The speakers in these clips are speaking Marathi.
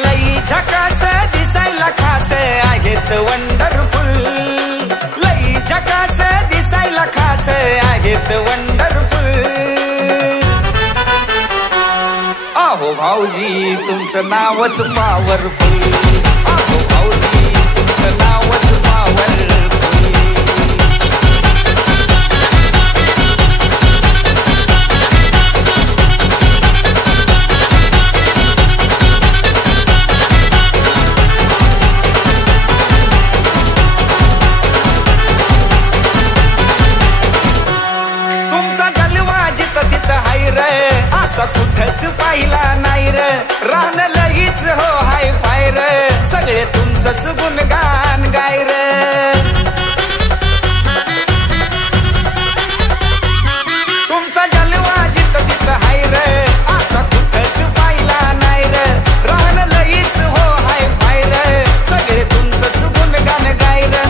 लई झकास दिसायला खास आहेत वंडरफुल, लई झकास दिसायला खास आहेत वंडरफुल। आहो भाऊजी तुमचं नावच पॉवरफुल, आहो भाऊजी तुमचं नावच पॉवरफुल। असा कुठंच पाहिला नाही र, रान लगीच हो हाय फायर, सगळे तुमचंच गुणगान गाय र। तुमचा जलवा जिथं तिथं हाय र, असा कुठंच पाहिला नाही र, रान लगीच हो हाय फायर, सगळे तुमचंच गुणगान गाय र।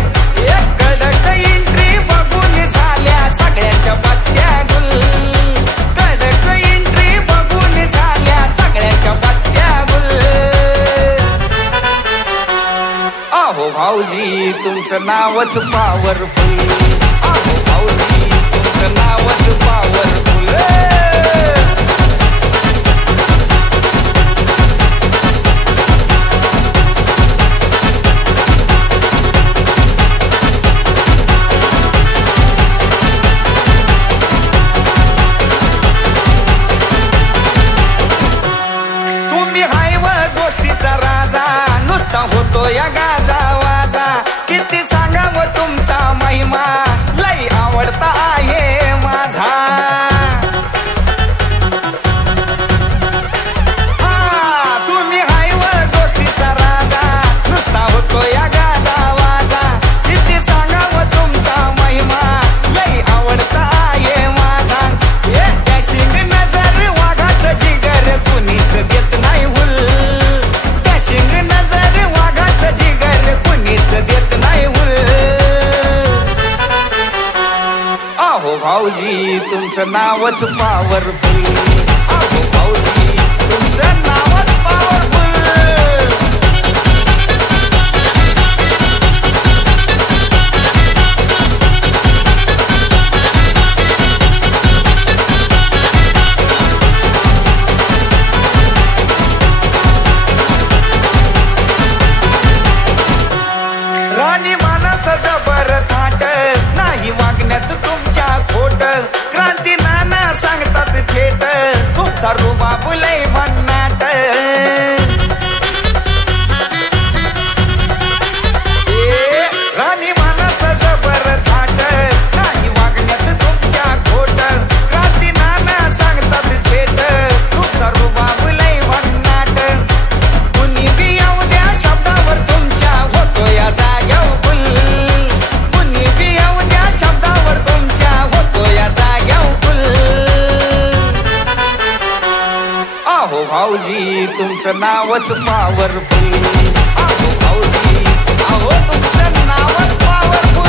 एक कडक एंट्री बघून झाल्या सगळ्यांच्या पत्त्या गुल, आहो भाऊजी तुमचं नावच पॉवरफुल, आहो भाऊजी तुमचं नावच पॉवरफुल। तुम्ही हाय व दोस्तीचा राजा, नुसता होतो या गाजा वाजा, किती सांगावं तुमचा महिमा, लई आवडता आहे माझा। हा तुम्ही हाय व दोस्तीचा राजा, नुसता होतो या गाजा वाजा, किती सांगावं तुमचा महिमा, लई आवडता आहे माझा। एक डॅशिंग नजर वाघाचं जिगर कुणीच देत नाही हुल, डॅशिंग नजर वाघाचं जिगर कुणीच देत नाही हुल। आहो भाऊजी तुमचं नावच पॉवरफुल, आहो भाऊजी तुमचं नावच पॉवरफुल। राणी मानाचं जबर थाट, नाही वागण्यात तुमच्या खोट, क्रांती नाना सांगतात थेट, तुमचा रुबाब लय भन्नाट। राणी मानाचं जबर थाट, नाही वागण्यात तुमच्या खोट, क्रांती नाना सांगतात थेट, तुमचा रुबाब लय भन्नाट। कुणी बी येऊ द्या शब्दावर तुमच्या होतो या जाग्यावर फुल, कुणी बी येऊ द्या शब्दावर तुमच्या होतो या जाग्यावर फुल। आहो भाऊजी तुमचं नावच पॉवरफुल, आहो भाऊजी आहो तुमचं नावच पॉवरफुल।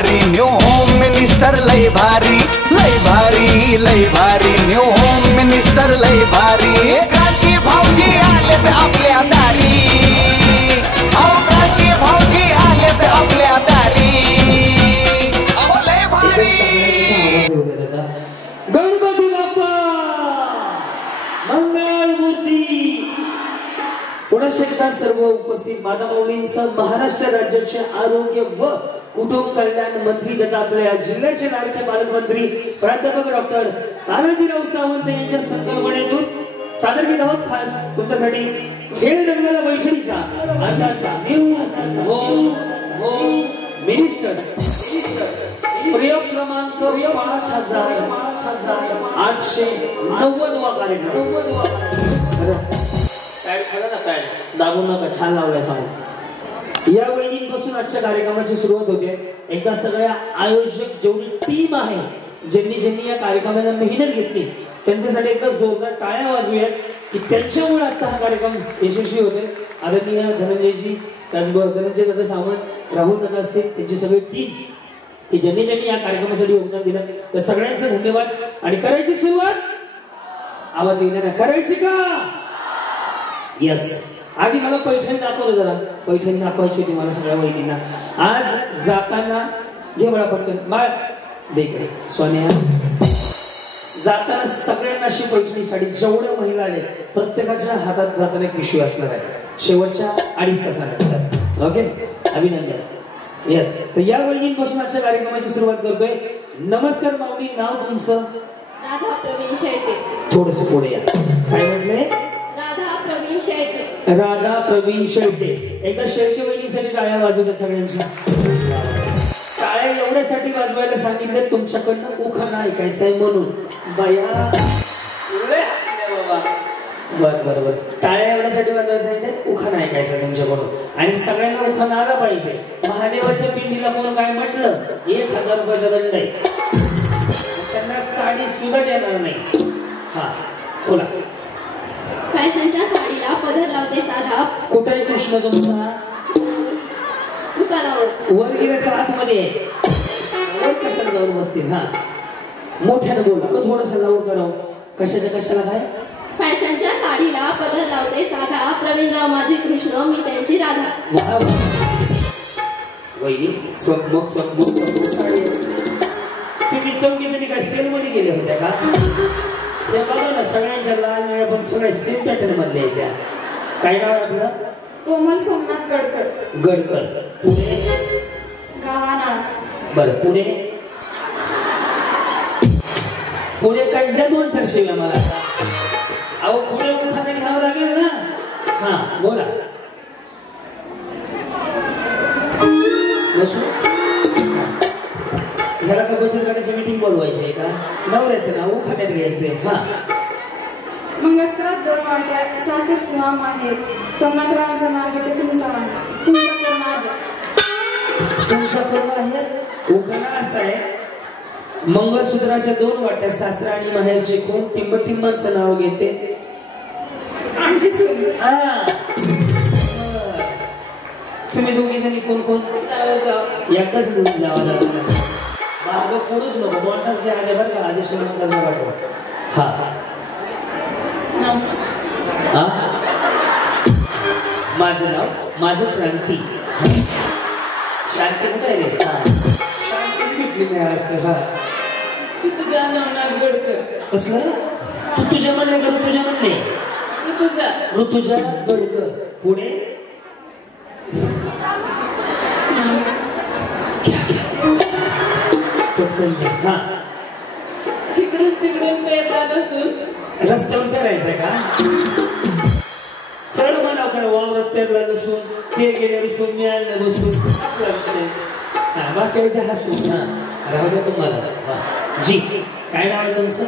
भारी न्यू होम मिनिस्टर लय भारी लय भारी लय भारी न्यू होम मिनिस्टर लय भारी क्रांती भाऊजी आलेत आपल्या दारी क्रांती भाऊजी आलेत आपल्या दारी लय भारी गणपती बाप्पा मंगल मूर्ती पुन्हा एकदा सर्व उपस्थित माता माऊलींसह महाराष्ट्र राज्याचे आरोग्य व कुटुंब कल्याण मंत्री तथा आपल्या जिल्ह्याचे लाडके पालकमंत्री प्राध्यापक डॉक्टर तानाजीराव सावंत यांच्या संकल्पनेतून सादर केला आहोत खास तुमच्यासाठी खेळ रंगाला पैठणीचा आता न्यू होम मिनिस्टर प्रयोग क्रमांक 5890 कार्यक्रम दाबून नका छान लावलाय सांगू या वहिनीपासून आजच्या कार्यक्रमाची सुरुवात होते एकदा सगळ्या आयोजक जेवढी टीम आहे ज्यांनी या कार्यक्रमाला मेहनत घेतली त्यांच्यासाठी एकदा जोरदार टाळ्या वाजवूयात की त्यांच्यामुळे आजचा हा कार्यक्रम यशस्वी होते आदरणीय धनंजयजी त्याचबरोबर धनंजय दादा सावंत राहुल दादा असतील त्यांची सगळी टीम की ज्यांनी या कार्यक्रमासाठी योगदान दिलं तर सगळ्यांचं धन्यवाद आणि करायची सुरुवात आवाज येणार करायची का यस आधी मला पैठणी दाखवलं जरा पैठणी दाखवायची होती मला सगळ्या वहिनींना आज जाताना घे मला पटकन बाळ देखणे सोन्या जाताना सगळ्यांना अशी पैठणी साडी जेवढ्या महिला आले प्रत्येकाच्या हातात जाताना एक पिशवी असणार आहे शेवटच्या 2.5 तासानंतर ओके अभिनंदन यस तर या वहिनींपासून आजच्या कार्यक्रमाची सुरुवात करतोय नमस्कार माऊली नाव तुमचं राधा प्रवीण शेळके थोडस पुढे या काय म्हटले राधा प्रवीण शेळके राधा प्रवीण शेळके एकदा शेळके वहिनीसाठी टाळ्या वाजवल्या सगळ्यांच्या टाळ्या एवढ्यासाठी वाजवायला सांगितलं तुमच्याकडनं उखाणा ऐकायचा आहे म्हणून बाया बाबा बर टाळ्या एवढ्यासाठी वाजवायला सांगितलं उखाणा ऐकायचा तुमच्याकडून आणि सगळ्यांना उखाणा आला पाहिजे महादेवाच्या पिंडीला कोण काय म्हटलं 1000 रुपयाचा दंड आहे त्यांना साडी सुद्धा देणार नाही हा बोला फॅशनच्या साडीला पदर लावते साधा कुठे आहे कृष्ण तुमचा दुकानावर वर गेलं का आतमध्ये वर कशाला जाऊन बसतील हा मोठ्यानं बोला थोडस लावून करावं कशाला काय फॅशनच्या साडीला पदर लावते साधा प्रवीणराव माझे कृष्ण मी त्यांची राधा वहिनी स्वप्न साडी तुम्ही 4 जणी काय सेल मध्ये गेले होत्या का त्या बघा ना सगळ्यांच्या लहान वेळा पण सगळ्या सेम पॅटर्न मधले त्या काय नाव आहे आपलं कोमल सोमनाथ गडकर पुणे गावानाळा बरं पुणे काय द्या 2-4 शेव्या मला अहो पुणे उखाणा घ्यावं लागेल ना हा बोला ह्याला काय बचत गटाची मीटिंग बोलवायची आहे का नवऱ्याचं नाव उखाण्यात घ्यायचंय हा मंगळसूत्रात 2 वाट्या सासर किंवा माहेर सोमनाथरावांचं नाव घेते तुमचं माहेर तुमचा कर्म आहे उखाणा असा आहे मंगळसूत्राच्या 2 वाट्या सासरा आणि माहेरचे कोण टिंबांचं नाव घेते आमची सून तुम्ही दोघी जणी कोण एकदाच मिळून जावा लागला मार्ग पुढूच नको मोठाच घ्या आले बरं का आदेश पाठवा हा माझं नाव माझं क्रांती शांती कुठे आहे रे शांती भेटली नाही असते हा तुझ्या नाव गडकर कसलं तू तुझ्या म्हणणे का ऋतुजा म्हणणे ऋतुजा गडकर पुढे हा इकडून तिकडून पेरला नसून रस्त्यावर पेरायचंय का सरळ म्हणाव खरं वावरात पेरला नसून ते गेले बसून मी आणलं बसून बाकी इथे हसून हा राहू द्या तुम्हाला जी काय नाव आहे तुमचं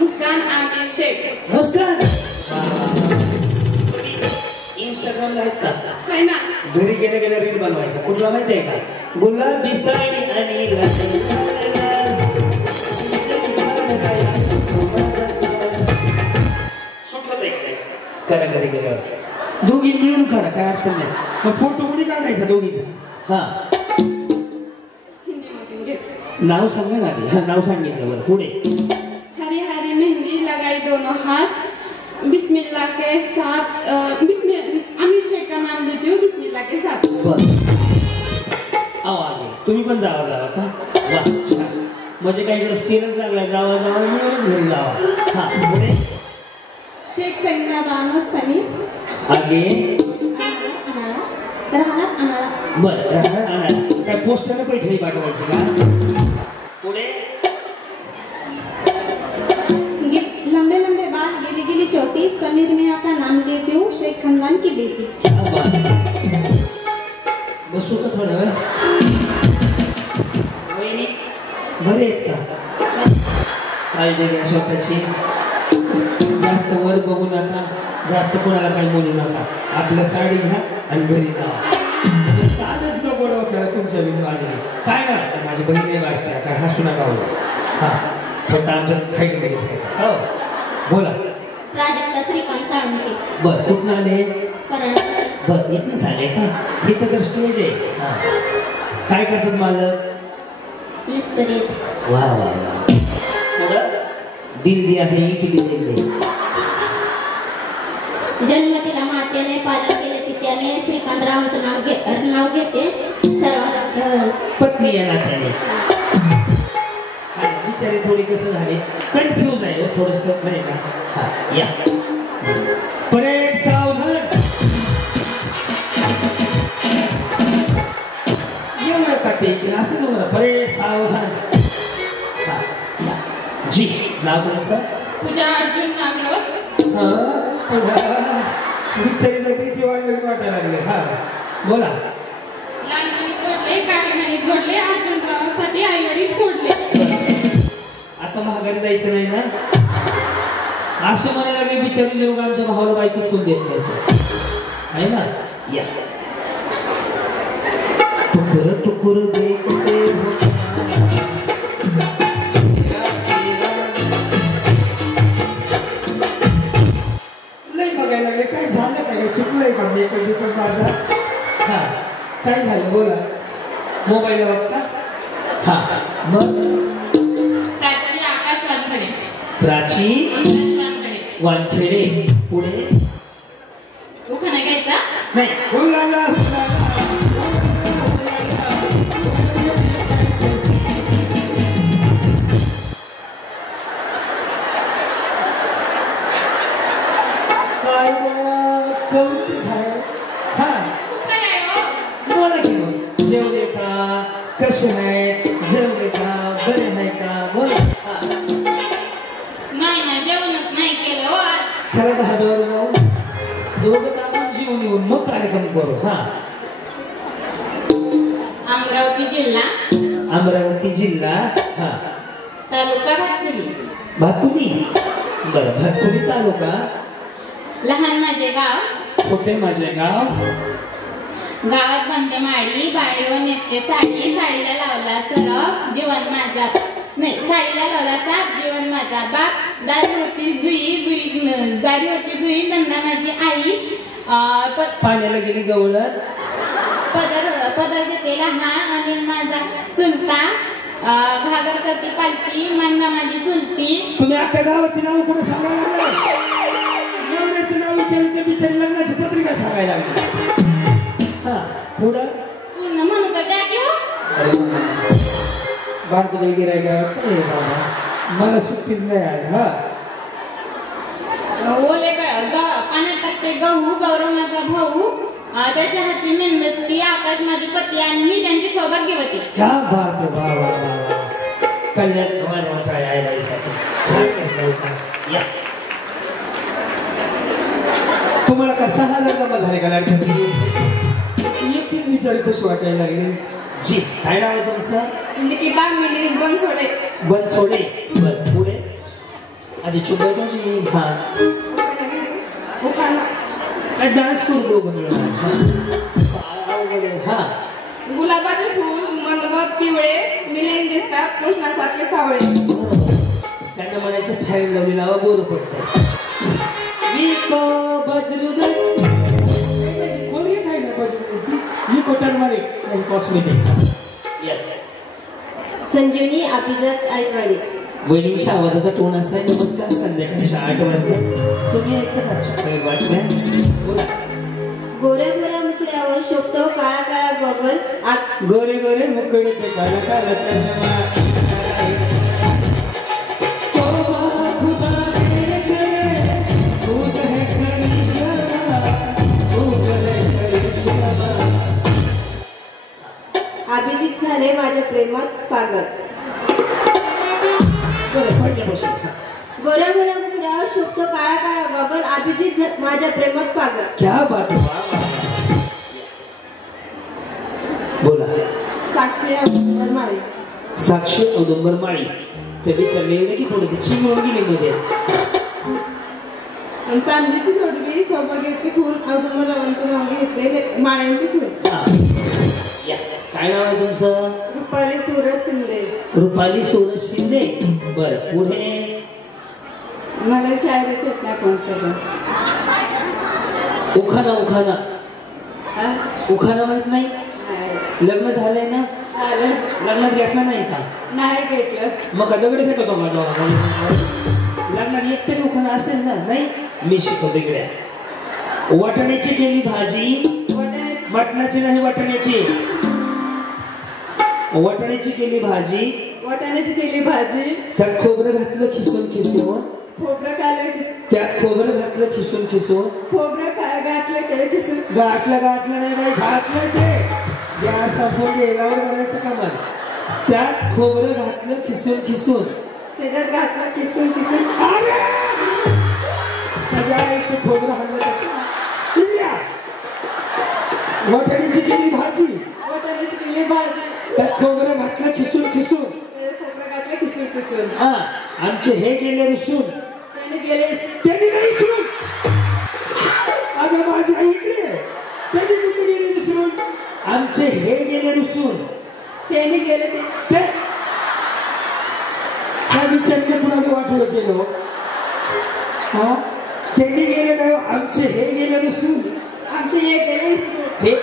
मुस्कान आमिर शेख मुस्कान इंस्टाग्रामला आहेत का ना घरी गेल्या रील बनवायचा कुठला माहिती आहे का गुलाबी साडी आणि करा घरी गेल्यावर दोघी मिळून करा काय अडचण नाही मग फोटो कोणी काढायचा दोघीचा हा नाव सांगा ना आधी. हा, नाव सांगितलं बरं. पुढे. हरी हरी मेहंदी लगाई दोनों हाथ, बिस्मिल्लाह के साथ अमीर शेख का नाम लेती हूँ, बिस्मिल्लाह के साथ. बरं. आओ आगे. तुम्ही पण जावा जावा का? वा छान. म्हणजे काय इकडे सीनच लागला. जावा जावा मिळूनच घरी जावा. हा पुढे. शेख समीरा बानो समीर. आगे. राहणार अनाळा. बरं राहणार आणायला. काय पोस्टाने पैठणी पाठवायची का? पुढे. लंबे लंबे बाल गिली गिली चोटी, समीर मियाँ का नाम लेती हूँ, शेख खानदान की बेटी. क्या बात है. बसू का थोडा वेळ. वहिनी बरे आहेत का? काळजी घ्या स्वतःची. जास्त वर बघू नका, जास्त कोणाला काही बोलू नका. आपलं साडी घ्या आणि घरी जावा. साधच नको डोक्याला तुमच्या बिन माझ्या. काय ना माझी बहीण आहे बारक्या, काय हसू नका हो. हा फक्त आमच्या फाईट मध्ये हो बोला. प्राजक्ता श्रीकांत साळुंके. बरं कुठून आले? करण. बरं इथनं झाले का? इथं तर स्टेज आहे. हा काय करतात मालक? मिस्त्री. वा वा वा. थोडं दिल दिया है ईट भी दिल दे. जन्मतीला मातेने, पालन केले पित्याने, श्रीकांतरावांचं नाव घेते सर्वात. पत्नी या नात्याने. बिचारी थोडी कसं झाले, कन्फ्यूज आहे हो थोडंसं नाही का? हा या. परेड सावधान. एवढं का टेन्शन असं तुम्हाला. परेड सावधान. हा या. जी नाव तुमचं? पूजा अर्जुन नागलोर. बिचारी जर वाटायला लागले. हा बोला. लहानपणी जोडले, काळीहानी जोडले, अर्जुनरावांसाठी आई वडील सोडले. आता महागारी जायचं नाही ना? असं म्हणायला मी बिचारी जेव्हा आमच्या भावाला बायकोच कोण देत नाही आहे ना? या. टुकुर टुकुर देखते हो. बघायला लागले. काय झालं काय? चुकलंय का मेकअप माझा? हा काय झालं बोला. मोबाईलला बघता. हा मग. प्राची आकाश वानखेडे. प्राची वानखेडे. पुढे. उखाणा घ्यायचा नाही. बोला. जेवले का? कसे आहेत? जेवले का? बरे आहे का? बोला. नाही जेवणच नाही केलं हो. चला धाब्यावर जाऊ. दोघं आपण जेवून येऊन मग कार्यक्रम करू. हा. अमरावती जिल्हा. अमरावती जिल्हा. हा. तालुका भातकुली. भातकुली. बरं भातकुली तालुका. लहान माझे गाव. छोटे माझे गाव. गावात बनते माडी, बाळीवर नेसते साडी, साडीला लावला सरप, जीवन माझा नाही, साडीला लावला साप, जीवन माझा बाप, दारी होती जुई, दारी होती जुई, नंदा माझी आई, पाण्याला गेली गवळण. पदर घेतलेला हा, अनिल माझा चुलता, घागर करते पालती, मंदा माझी चुलती. तुम्ही अख्ख्या गावाची नाव कुठे सांगायला लागले? नवऱ्याचं नाव विचारलं बिचारी लग्नाची पत्रिका सांगायला लागली. हा पुढं पूर्ण म्हणू तर द्या की हो. बारकुदे गिरायका मला सुट्टीच नाही आज. हा. ओले पाण्यात टाकते गहू, गौरव माझा भाऊ, त्याच्या हाती मेणबत्ती, आकाश माझी पती आणि मी त्यांची सौभाग्यवती. क्या बात है. वा वा वा. कल्याण माझ्या मोठा या. तुम्हाला का 6 लग्न झाले का? एकटीच विचार कशी वाटायला लागली. जी काय नाव आहे तुमचं? निकिता मिलिंद बनसोडे. बनसोडे. बरं पुढे. आजी चुबैटोची. हा काय डान्स करू दोघं. हा. गुलाबाचे फूल मंदमद पिवळे, मिलिंद दिसतात कृष्णासारखे सावळे. त्यांना म्हणायचं फॅन लावली लावा बोर पडतं. कॉस्मेटिक. येस. संजीवनी अभिजात आयकाळे. वहिनींच्या आवाजाचा टोन असा आहे. नमस्कार, संध्याकाळच्या 8 वाजता तुम्ही ऐकत आहात बातम्या. बोला. गोऱ्या गोऱ्या मुकड्यावर शोभतो काळा काळा गगन. गोरे गोरे मुकडे ते काळा काळा चष्मा. अभिजित झाले माझ्या प्रेमात पागल. गोऱ्या गोऱ्या मुकड्यावर शोभतो काळा काळा गगन. अभिजित माझ्या प्रेमात पागल. क्या बात है. बोला. साक्षी औदुंबर माळी. ते विचारले की थोडं ती चिंगून गेली मध्ये. चांदीची जोडवी सौभाग्याची खून औदुंबरावांचं नाव घेतले माळ्यांची सूर. काय नाव आहे तुमचं? रुपाली सूरज शिंदे. रुपाली सूरज शिंदे. बरं, पुढे. मला शाळेत येत नाही कोणतं. उखाणा उखाणा उखाणा माहित नाही. लग्न झालंय ना? लग्नात घेतला नाही का? नाही घेतलं. मग कदगडे फेकतो माझा. लग्नात एक तरी उखाणा असेल ना? नाही, मी शिकवतो इकडे. वाटण्याची केली भाजी. मटणाची नाही, वाटण्याची. वाटण्याची केली भाजी. वाटाण्याची केली भाजी. त्यात खोबरं घातलं खिसून खिसून. खोबरं खाल्लं. त्यात खोबरं घातलं खिसून खिसून. खोबरं घातलं ते खिसून. घातलं नाही बाई, घातलं ते गॅस आपण गेल्यावर करायचं का मग. त्यात खोबरं घातलं खिसून खिसून. त्याच्यात घातलं खिसून खिसून. त्याच्या आईचं खोबरं हल्लं त्याच्या. वाटाण्याची केली भाजी. वाटाण्याची केली भाजी. त्यात खोबरं घातलं खिसून खिसून. खोबरं घातलं खिसून खिसून. हा, आमचे हे गेले रुसून. त्यांनी नाही रुसून. अगं माझ्या इकडे त्यांनी कुठे गेले रुसून. आमचे हे गेले रुसून. त्यांनी गेले ते त्या विचारले कुणाचं वाटलं केलं. हा, त्यांनी गेले नाही, आमचे हे गेले रुसून. आमचे हे गेले हे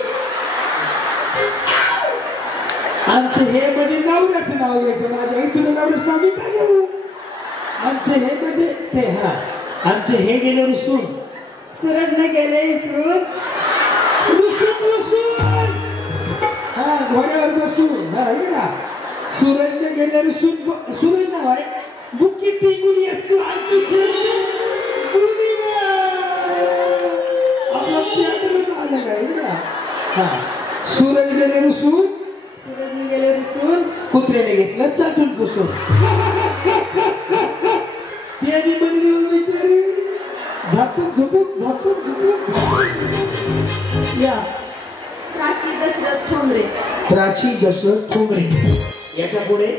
आमचे हे म्हणजे नवऱ्याचं नाव घ्यायचं. माझ्या आई तुझं नवऱ्याचं नाव मी का घेऊ. आमचे हे म्हणजे ते. हा, आमचे हे गेले रुसून. सूरजने गेले इसरून. हा, घोड्यावर बसून. हा, इकडा. सूरजने गेले रुसून. सूरज नाव आहे. बुकी टिंगुली असतो आपला थिएटरच आलं काय. इकडा. हा, सूरज गेले रुसून. सूरजने गेले रुसून. कुत्र्याने घेतलं चाटून पुसून. त्याने म्हणली बिचारी झापूक झुपूक झापूक झुपूक. या प्राची दशरथ ठोंबरे. प्राची दशरथ ठोंबरे. याच्या पुढे.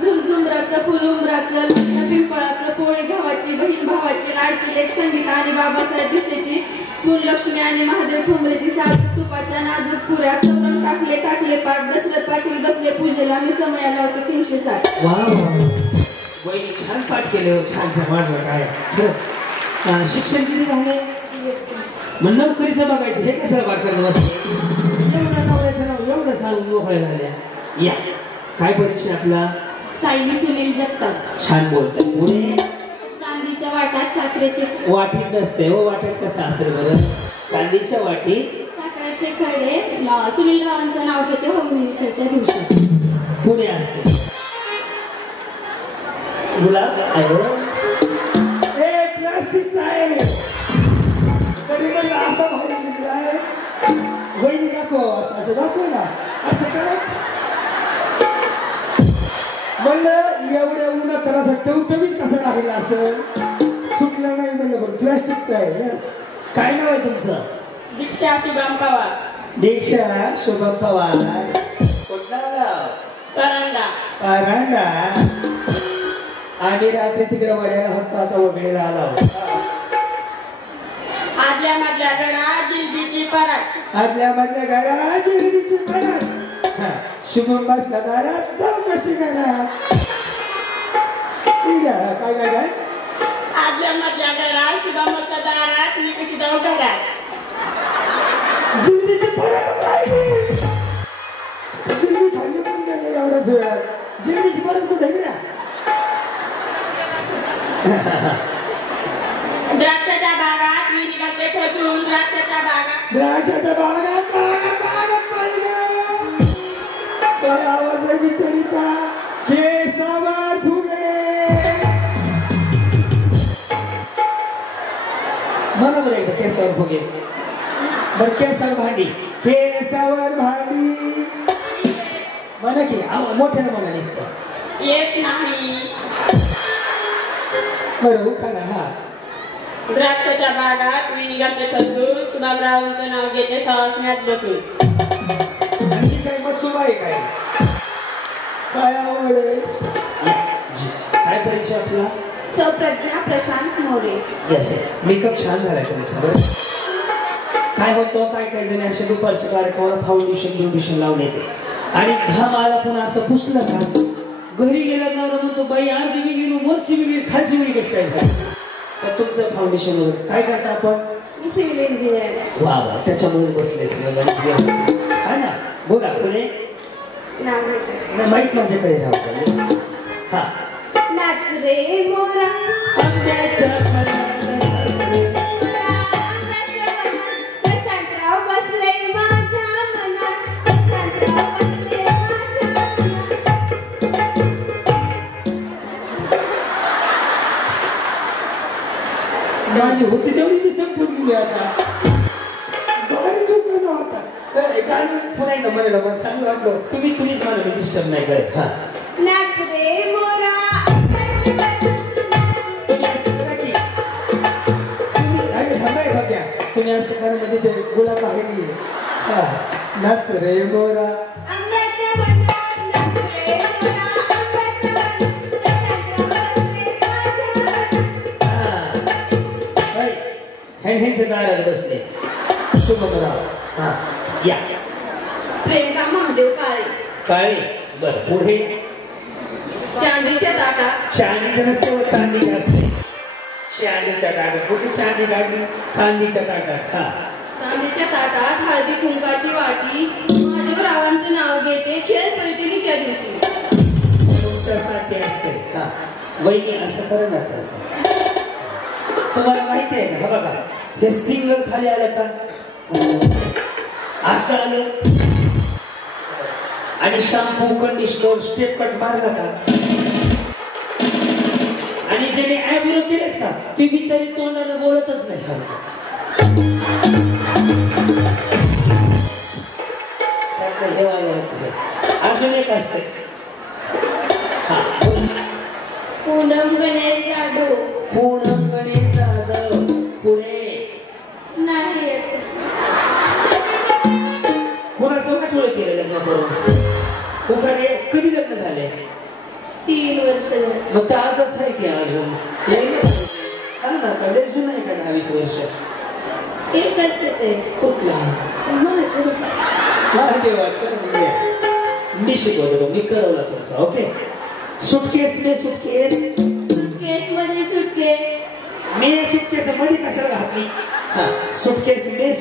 झुमझुमराचं फुलुमराचं लग्न पिंपळाचं पोळी गव्हाची बहीण भावाची लाडकी लेक संगीता आणि बाबासाहेब भिसेची सून लक्ष्मी आणि महादेव ठोंबरेची साजूक तुपाच्या नाजूक पुऱ्या चौरंग टाकले पाठ. दशरथ पाटील बसले पूजेला. मी समय लावतो 360. वा वहिनी छान पाठ केले. छान समाज काय खरंच. शिक्षण किती झाले? मग नोकरीचं बघायचं. हे कशाला पाठ करत बसले. एवढं सांगून मोकळ्या झाल्या. या, काय परीक्षा आपला? सायली सुनील जगताप. छान बोलतात. पुढे. चांदीच्या वाटात साखरेचे वाटीत नसते हो. वाट्यात कसं असेल बरं. चांदीच्या वाटीत साखरेचे खडे. सुनील रावांचं नाव घेते होम मिनिस्टरच्या दिवशी. पुढे असते. गुलाब आहे. प्लास्टिकचा आहे. कधी म्हणलं असा भारी निघला आहे. वहिनी दाखव. असं दाखव ना. असं करा म्हणलं. एवढ्या उन्हा करा टवटवीत कसं राहिलं असं. सुटलं नाही म्हणलं. पण प्लास्टिकचं आहे. काय नाव आहे तुमचं? दीक्षा शुभम पवार. दीक्षा शुभम पवार. कुठला गाव? परांडा. परांडा. आम्ही रात्री तिकडे वड्याला होतो. आता वगळेला आला. आदल्या मधल्या घरात जिलबीची परात. आदल्या मधल्या घरात जिलबीची परात. शुभम बसला दारात. जाऊ कशी करा. काय काय काय. आदल्या मधल्या घरात शुभम दारात. मी कशी जाऊ घरात. जिलबीची परात राहिली. जिलबी खाल्ली पण गेले एवढ्याच वेळात. परत कुठे इकडे द्राक्षाच्या बागात विहिरीमध्ये ठसून द्राक्षाच्या बागात काय आवाज आहे बिचारीचा केसावर फुगे बरोबर आहे केसावर फुगे बरं केसावर भांडी म्हणा की मोठ्यानं म्हणा नुसतं येत नाही बरं उखाणा हा द्राक्षाच्या बागात विहिरीमध्ये ठसून शुभाबरावांचं नाव घेते सवासण्यात बसून आणखी काय मसूब आहे काय आवड आहे काय परिचय आपला सौप्रज्ञा प्रशांत मोरे. येस मेकअप छान झालाय तुमचा बरं काय होतं काय जणी अशा दुपारच्या कार्यक्रमाला फाउंडेशन लावून येते आणि घाम आला पण असं पुसलं का घरी गेला नवरा म्हणतो बाई अर्धी वेगळी वरची वेगळी खालची वेगळी कसं काय झालं तर तुमचं फाउंडेशन वगैरे काय करता आपण मी सिव्हिल इंजिनियर. वा त्याच्यामुळे बसले आहे ना बोला पुढे माईक माझ्याकडे राहतो हा नाच रे मोरा प्रशांतराव बसले माझ्या मनात प्रशांतराव बसले माझ्या मनात. माझी होती तेवढी मी संपून गेली आता बाहेर चुकलं होता तर एकाने पुन्हा एकदा म्हणाला मला चांगलं वाटलं तुम्हीच मला डिस्टर्ब नाही करत हा नाच रे मोरा तुम्ही असं करा म्हणजे ते गुलाब बाहेर येईल हा नाच रे मोरा ह्यांच्या दारात बसले शुभमराव हा या प्रियंका महादेव काळे बर पुढे चांदीच्या ताटात चांदीचं नसते व चांदीचं असते चांदीच्या ताटात कुठे चांदी काढली चांदीच्या ताटात हा चांदीच्या ताटात हळदी कुंकाची वाटी महादेवरावांचं नाव घेते खेळ पैठणीच्या दिवशी तुमच्यासाठी असते हा वहिनी असं करा ना तसं तुम्हाला माहिती आहे का हा बघा हे सिंगल खाली आलं का असं आलं आणि शॅम्पू कंडिशनर स्टेप कट मारला का आणि ज्याने ॲब्रो केलेत का ते बिचारी तोंडाने बोलतच नाही अजून एक असते पूनम गणेश जाधव पुढे नाही येत. कोणाचं वाटोळ केलं लग्न करून कुकडे कधी लग्न झाले 3 वर्ष मग तर आजच आहे की अजून ना कडे जुन आहे का 20 वर्ष एकच येते कुठला मी शिकवतो मी करवला तुमचा ओके सुटकेस मध्ये सुटकेस मी सुटकेस मध्ये कशाला घातली हा सुटकेस में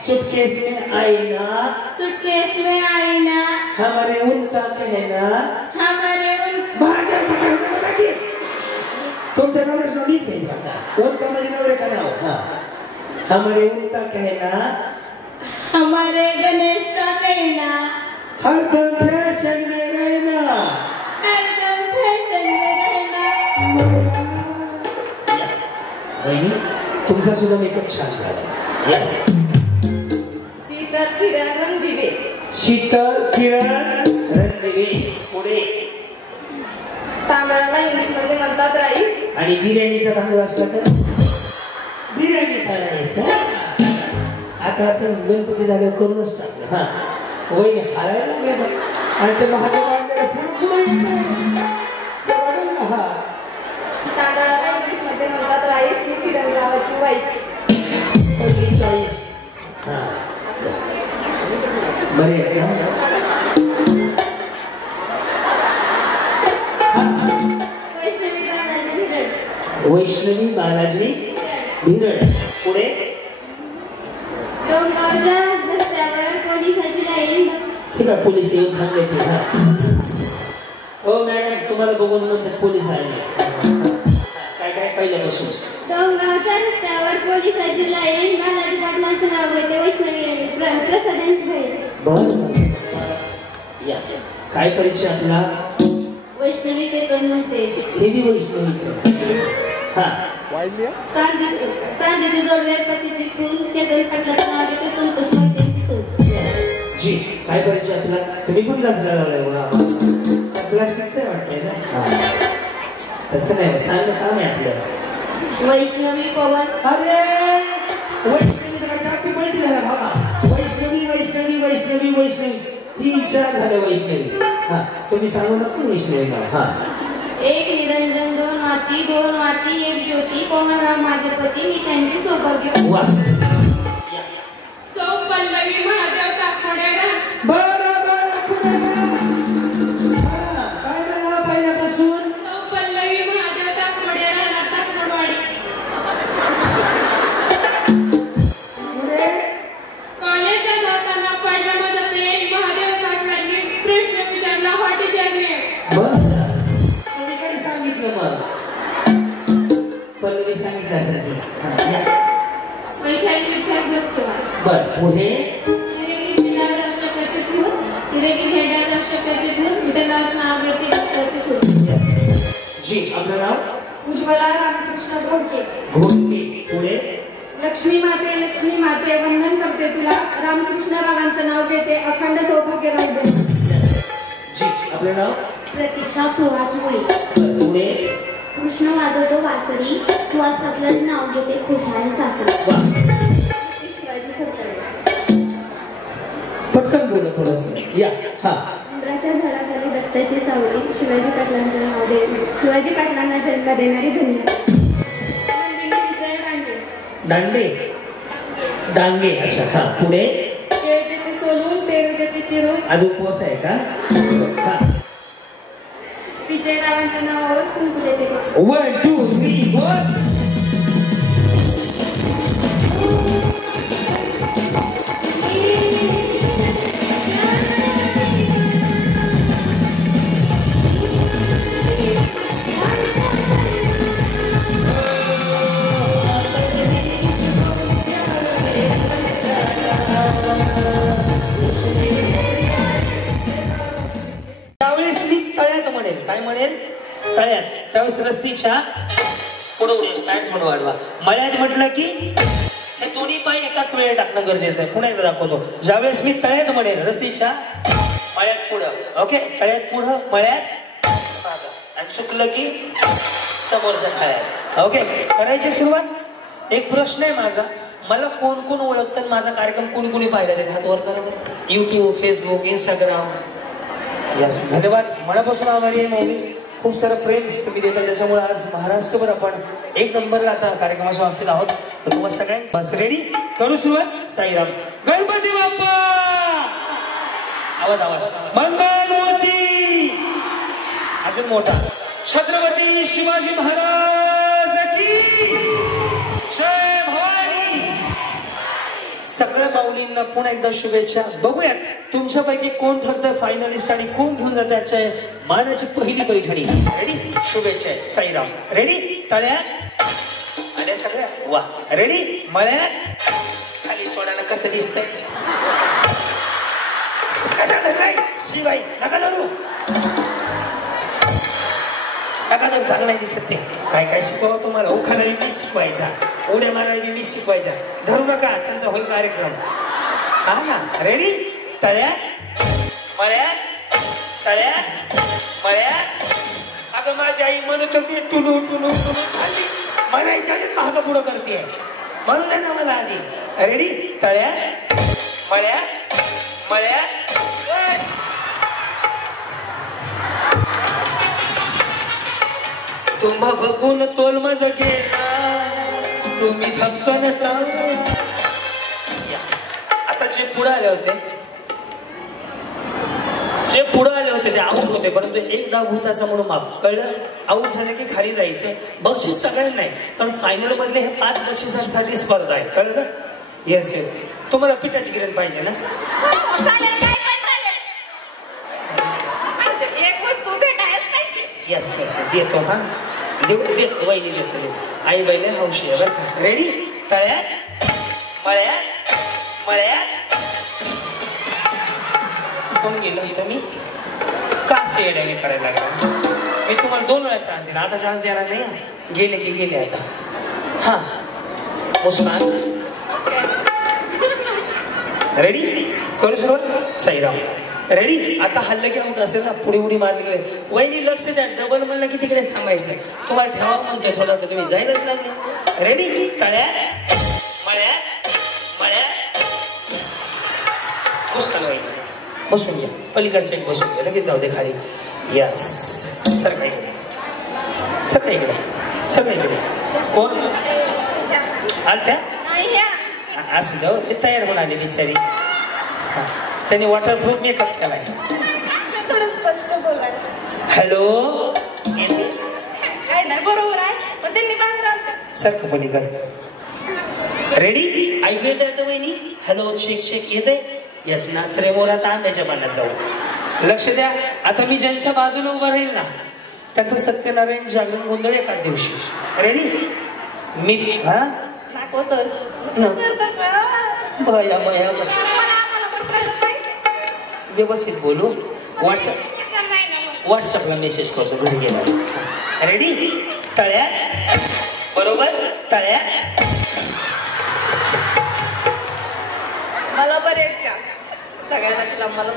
सुटकेस में आईना हमारे उनका कहना तुमच्या नवऱ्याचं नाव नीच घ्यायचं उनका म्हणजे नवरे का नाव हा हमारे उनका कहना हमारे गणेश का कहना हरदम फैशन में रहना वहिनी तुमचा सुद्धा मेकअप छान झाला यस शीतल किरण रणदिवे पुढे तांदळाला इंग्लिश मध्ये म्हणतात राईस आणि बिर्याणीचा तांदूळ असला तर बिर्याणीचा राईस आता आपण गणपती जागा करूनच टाकलं हा वहिनी हारायला लागले आणि ते महादेव हा तांदळाला इंग्लिश मध्ये म्हणतात राईस मी किरण रावाची वाईफ वैष्णवी बालाजी भिरड पुढे डोंगरावच्या रस्त्यावर पोलिसाची लाईन ठीक आहे पोलीस येऊन थांबले ते हा. हो मॅडम तुम्हाला बघून म्हणतात पोलीस आले. काय काय पहिल्यापासून गावच्या रस्त्यावर पोलिसाची लाईन बालाजी पाटलांचं नाव घेते वैष्णवी प्रसाद यांची बहीण. बरं या काय परीक्षा असला वैष्णवी केतन म्हणते. हे बी वैष्णवीच हा. चांदीची जोडवे पतीची खून केतन पाटलांचं नाव घेते संतोष मोहिते यांची सून. जी काय परीक्षा असला तुम्ही पण गाजला लावलाय बघा प्लास्टिकचं वाटतंय ना. तसं नाही सांग काम आहे आपलं. वैष्णवी पवन. अरे वैष्णवी टाकी पलटी झाला बाबा. वैष्णवी वैष्णवी वैष्णवी वैष्णवी 3-4 झाले वैष्णवी. हा तुम्ही सांगू नका वैष्णवी नाव. हा एक निरंजन 2 माती 2 माती 1 ज्योती पवनराव माझे पती मी त्यांची सौभाग्य. वा सौ पल्लवी महादेव ताकवडे. बरं काय म्हणा पहिल्यापासून सौ पल्लवी महादेव ताकवडे राहणार ताकवडवाडी. कॉलेजला जाताना पडला माझा पेन. महादेव ताकवडे प्रश्न विचारला व्हॉट इज युअर नेम. तुम्ही काय सांगितलं मग पल्लवी सांगितलं असेल. वैशाली विठ्ठल बसतो. बर पुढे तिरेकी झेंडा राष्ट्रकाचे खून तिरेकी झेंडा राष्ट्रकाचे खून विठ्ठलाचं नाव घेते डॉक्टरची सून. जी आपलं नाव उज्ज्वला रामकृष्ण घोडके. घोडके. पुढे लक्ष्मी माते वंदन करते तुला रामकृष्ण रावांचं नाव घेते अखंड सौभाग्य राहू दे. जी आपलं नाव प्रतीक्षा सुहास मुळे. पुढे कृष्ण वाजवतो वासरी सुहास पाटलांचं नाव घेते खुशाल सासरी. वा शिवाजी खोतरे. पटकन बोला थोडस या. हा इंद्राच्या झाडाखाली दत्ताची सावली शिवाजी पाटलांचं नाव दे शिवाजी पाटलांना जन्म देणारी धन्य. नंदिनी विजय डांगे. डांगे अच्छा. हा पुढे केळ देते सोलून पेरू देते चिरून अजून पोस आहे का. हा विजयरावांच्या नावावर कुंकू देते. 1 2 3 4 त्यावेळेस मी तळ्यात म्हणेल. काय म्हणेल तळ्यात. त्यावेळेस रस्सीच्या पुढे पॅन्ट म्हणून वाढवा. मळ्यात म्हटलं की हे दोन्ही पाय एकाच वेळेत टाकणं गरजेचं आहे. पुन्हा एकदा दाखवतो. ज्यावेळेस मी तळ्यात म्हणेल रस्सीच्या मळ्यात पुढं. ओके तळ्यात पुढं मळ्यात आणि चुकलं की समोरच्या तळ्यात. ओके करायची सुरुवात. एक प्रश्न आहे माझा. मला कोण कोण ओळखतात माझा कार्यक्रम कोणी कोणी पाहिला हात वर करा. YouTube Facebook Instagram. यस धन्यवाद मनापासून आभारी आहे मौली. खूप सारं प्रेम तुम्ही देता त्याच्यामुळे आज महाराष्ट्रभर आपण 1 नंबरला आता कार्यक्रमाच्या बाबतीत आहोत. तर तुम्हाला सगळ्यांचं बस रेडी करू सुरुवात. साईराम गणपती बाप्पा. आवाज मंगलमूर्ती. अजून मोठा छत्रपती शिवाजी महाराज की जय भवानी. सगळ्या माऊलींना पुन्हा एकदा शुभेच्छा. बघूयात तुमच्यापैकी कोण ठरतंय फायनलिस्ट आणि कोण घेऊन जाते आजच्या मानाची पहिली पैठणी. रेडी शुभेच्छा. साईराम रेडी तळ्यात आल्या सगळ्या. वा रेडी मळ्यात खाली सोडायला कसं दिसतंय. शिवाई नका धरू नका धरू चांगलं नाही दिसत ते. काय काय शिकवावं तुम्हाला. उखाणा मी शिकवायचा उड्या मारायला मी शिकवायच्या. धरू नका त्यांचा होईल कार्यक्रम. हा ना रेडी तळ्यात मळ्यात तळ्यात मळ्यात. अगं माझी आई म्हणत होती टुलू टुलू टुलू आली म्हणायच्या आधीच महाग पुढं करते. म्हणू दे ना मला आधी. रेडी तळ्यात मळ्यात मळ्यात. तुम्हा बघून तोल मज गेला तुम्ही धक्कन सांग. आता जे पुढे आले होते ते आऊट होते परंतु एक डाव भूताचा म्हणून माप कळलं. आऊट झाले की खाली जायचं. बक्षीस सगळ्यांना नाही पण फायनल मधले हे 5 बक्षिसांसाठी स्पर्धा आहे. कळलं. येस तुम्हाला पिठाची गिरण पाहिजे ना. यस यस देतो हा देतो वहिनी देतो आई बाईले हौशी आहे बरं का रेडी तळ्यात मळ्यात मळ्यात कोण गेलो इथं मी का येड्याने करायला लागला मी तुम्हाला 2 वेळा चान्स दिला आता चान्स देणार नाही गेले की गेले आता हा मुस्कान रेडी करू सुरुवात साईराम रेडी आता हल्लं की आमचं असेल ना पुढे उडी मारली गेले वहिनी लक्ष द्या डबल म्हणलं की तिकडे थांबायचं तुम्हाला ठेवा म्हणते थोडा तर तुम्ही जायलाच लागले रेडी तळ्यात मळ्यात मळ्यात मुस्कान वहिनी बसून घ्या पलीकडच्या एक बसून घ्या लगेच जाऊ दे खाली यस सर इकडे सगळं इकडे सगळं इकडे कोण आलत्या असू द्या ते तयार होऊन आले बिचारी हा त्यांनी वॉटरप्रूफ मेकअप केलाय हॅलो बरोबर आहे पण त्यांनी सारखं पलीकडे रेडी ऐकू येत आहे वहिनी हॅलो चेक चेक येत आहे यस नाच रे मोर आता आंब्याच्या पाण्यात जाऊ लक्ष द्या आता मी ज्यांच्या बाजूला उभा राहील ना त्याचं सत्यनारायण जागरण गोंधळ एका दिवशी रेडी मी हा भया भया व्यवस्थित बोलू व्हॉट्सअपला मेसेज करतो घरी गेला रेडी तळ्यात बरोबर तळ्यात मला बरेच सगळ्यांना तिला मला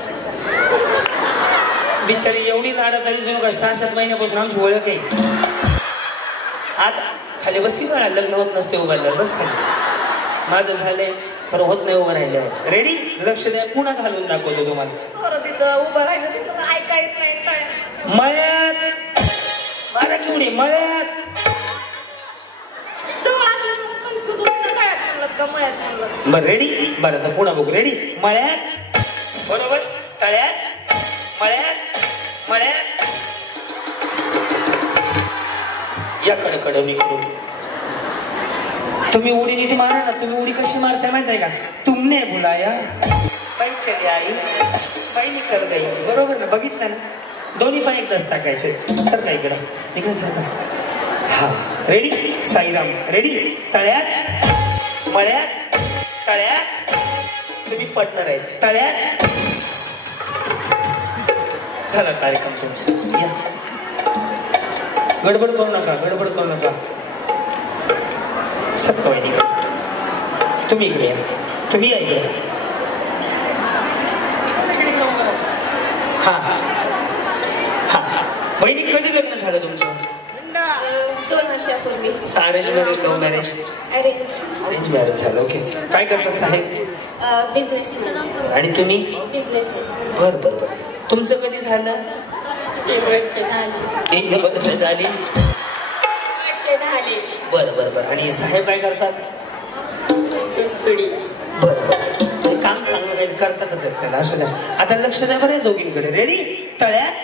बिचारी एवढी नाडत आली जणू काय 6-7 महिन्यापासून आमची ओळख आहे आता खाली बस की मला लग्न होत नसते उभारल्यावर बस खाली माझं झालंय पण होत नाही उभं राहिल्यावर रेडी लक्ष द्या पुन्हा घालून दाखवतो तुम्हाला तिथं उभं राहिलं तिथं ऐका येत नाही मळ्यात मारा केवढी मळ्यात बरं रेडी बरं तर पुन्हा बघू रेडी मळ्यात बरोबर तळ्यात मळ्यात मळ्यात याकडे कडवणी करू तुम्ही उडी नीट मारा ना तुम्ही उडी कशी मारताय माहित आहे का तुमने बुलाया बाई चली आई बाई निकल गई बरोबर ना बघितलं ना दोन्ही पण एकदाच टाकायचे सर का इकडे सर हा रेडी साईराम रेडी तळ्यात मळ्यात तळ्यात तुम्ही पटणार आहे तळ्यात झाला कार्यक्रम तुमचा या गडबड करू नका सत्य वहिनी तुम्ही इकडे या तुम्ही या इकडे हा हा वहिनी कधी लग्न झालं तुमचं 2 वर्षापूर्वी arrange marriage love marriage arrange marriage झालं ओके काय करतात साहेब बिझनेस आणि तुम्ही बिझनेस बर बर बर तुमचं कधी झालं 1 वर्ष झाली 1 वर्ष झाली बर बर बर आणि साहेब काय करतात बर बर काम चांगलं काही करतातच चला असू द्या आता लक्ष द्या बरं दोघींकडे रेडी तळ्यात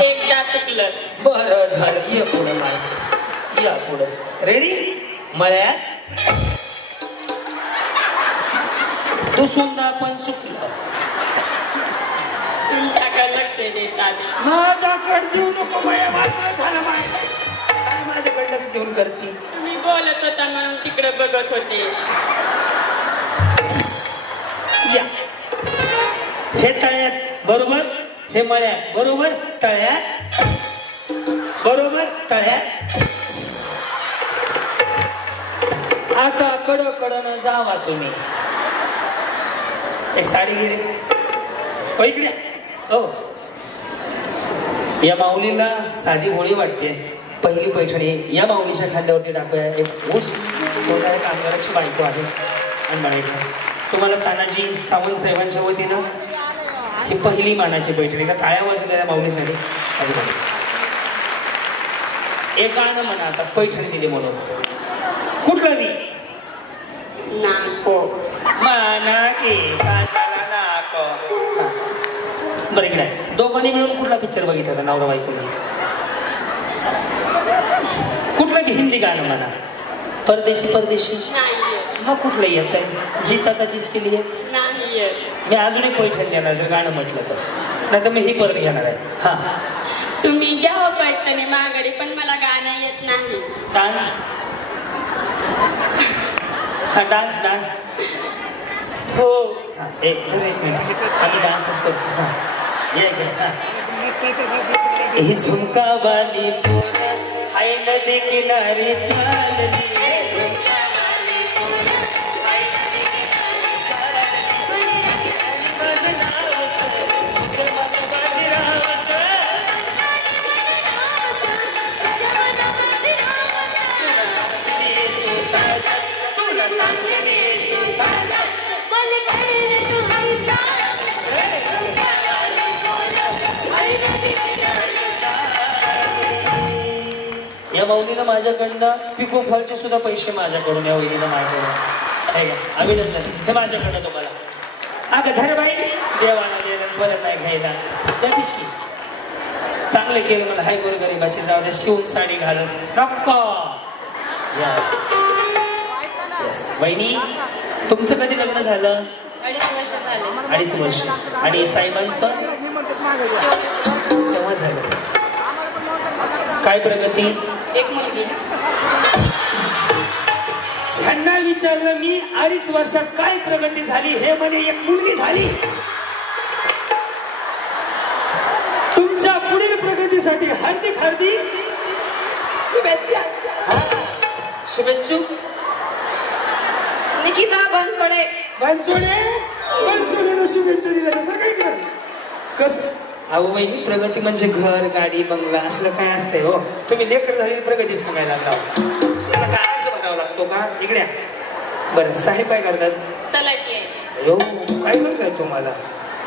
एकदा चुकलं बरं झालं या पुढं माय या पुढं रेडी मळ्यात दुसुंदा पण चुकलं तुमच्याकडे लक्ष देतात माझ्याकडे देऊ नको बाया झालं माय काय माझ्याकडे लक्ष देऊन करते तुम्ही बोलत होता म्हणून तिकडे बघत होते या हे तळ्यात बरोबर हे मळ्यात बरोबर तळ्यात बरोबर तळ्यात आता कडकडनं जावा तुम्ही एक साडी गेली हो इकडे हो या माऊलीला साधी होळी वाटते पहिली पैठणी या माऊलीच्या खांद्यावरती टाकूया एक ऊस कामगाराची बायको आहे आणि म्हणायचं तुम्हाला तानाजी सावंत साहेबांच्या वतीनं ही पहिली मानाची पैठणी का काळ्या वाजून माऊलीसाठी एक गाणं म्हणा आता पैठणी दिली म्हणून कुठलं मी नाको माना की काशाला नाको बरं इकडे दोघांनी मिळून कुठला पिक्चर बघितला होता नवरा बायकोनी कुठलं की हिंदी गाणं म्हणा परदेशी परदेशी मग कुठलं येत आहे जीत आता जिसके लिए नाही मी अजून एक पैठण देणार जर गाणं म्हटलं तर नाही तर मी ही परत घेणार आहे. हा तुम्ही घ्या हो पैठणी माघारी, पण मला गाणं येत नाही. डान्स. हा डान्स डान्स. हो. हा एक मिनिट आम्ही डान्सच करतो. हा ये इकडे. हा ही झुमका वाली पोरं हाय नदी किनारी चालली. या मौलीनं माझ्याकडनं पिको फॉलचे सुद्धा पैसे माझ्याकडून या वहिनीनं माझ्याकडून अभिनंदन. हे माझ्याकडनं तुम्हाला. अगं धर बाई, देवाला देणं परत नाही घ्यायला. त्या पिशवी चांगलं केलं मला. हाय गोरगरीबाची जाऊ द्या, शिवून साडी घालून नको. Yes yes. वहिनी तुमचं कधी लग्न झालं? 2.5 वर्ष झाले. 2.5 वर्ष. आणि साहेबांचं तेव्हा झालं. काय प्रगती? एक मुलगी. ह्यांना विचारलं मी 2.5 वर्षात काय प्रगती झाली, हे म्हणे एक मुलगी झाली. तुमच्या पुढील प्रगतीसाठी हार्दिक हार्दिक शुभेच्छा. शुभेच्छू. निकिता बनसोडे. बनसोडेला शुभेच्छा दिल्या तसं काय कर कसं. अहो वहिनी, प्रगती म्हणजे घर गाडी बंगला असलं काय असतंय हो. तुम्ही लेकर झालेली प्रगती सांगायला लागला. त्याला काय अर्ज भरावा लागतो का? इकड्या. बरं साहेब काय करतात? तलाठी आहे. हो काय करताय तुम्हाला?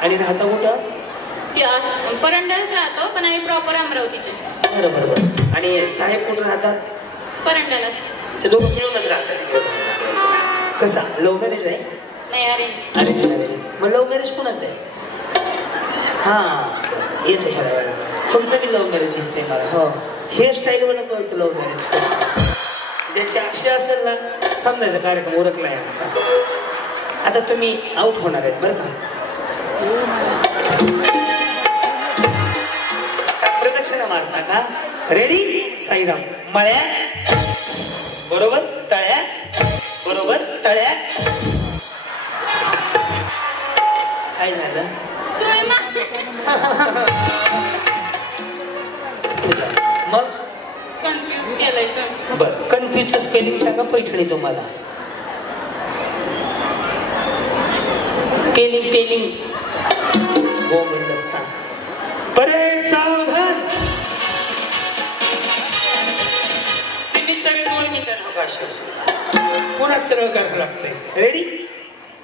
आणि राहता कुठं? परंड्यात राहतो, पण आम्ही प्रॉपर अमरावतीचे. बरं बरं. आणि साहेब कुठं राहतात? परंड्यालाच. ते दोघं मिळूनच राहतात तिकडे. कसा लव्ह मॅरेज आहे? नाही, अरेंज. Arrange marriage. मग लव्ह मॅरेज कोणाचं आहे? हा येतो थोड्या वेळा. तुमचं बी लव्ह मॅरेज दिसते मला. हो हेअरस्टाईल मला कळतं लव्ह मॅरेज. ज्याची अक्षय असेल ना समजायचा कार्यक्रम उरकला यांचा. आता तुम्ही आउट होणार आहेत बरं का. प्रदक्षिणा मारता का? रेडी? साईराम. मळ्या बरोबर, तळ्या बरोबर, तळ्या. काय झालं? मग कन्फ्युज केलंय तर. बर, कन्फ्युजचं स्पेलिंग सांगा पैठणी तुम्हाला. पेलिंग गोविंद. परत सावधान. तुम्ही 2 मिनिटात अवकाश. पुन्हा सरळ करावं लागतंय. रेडी?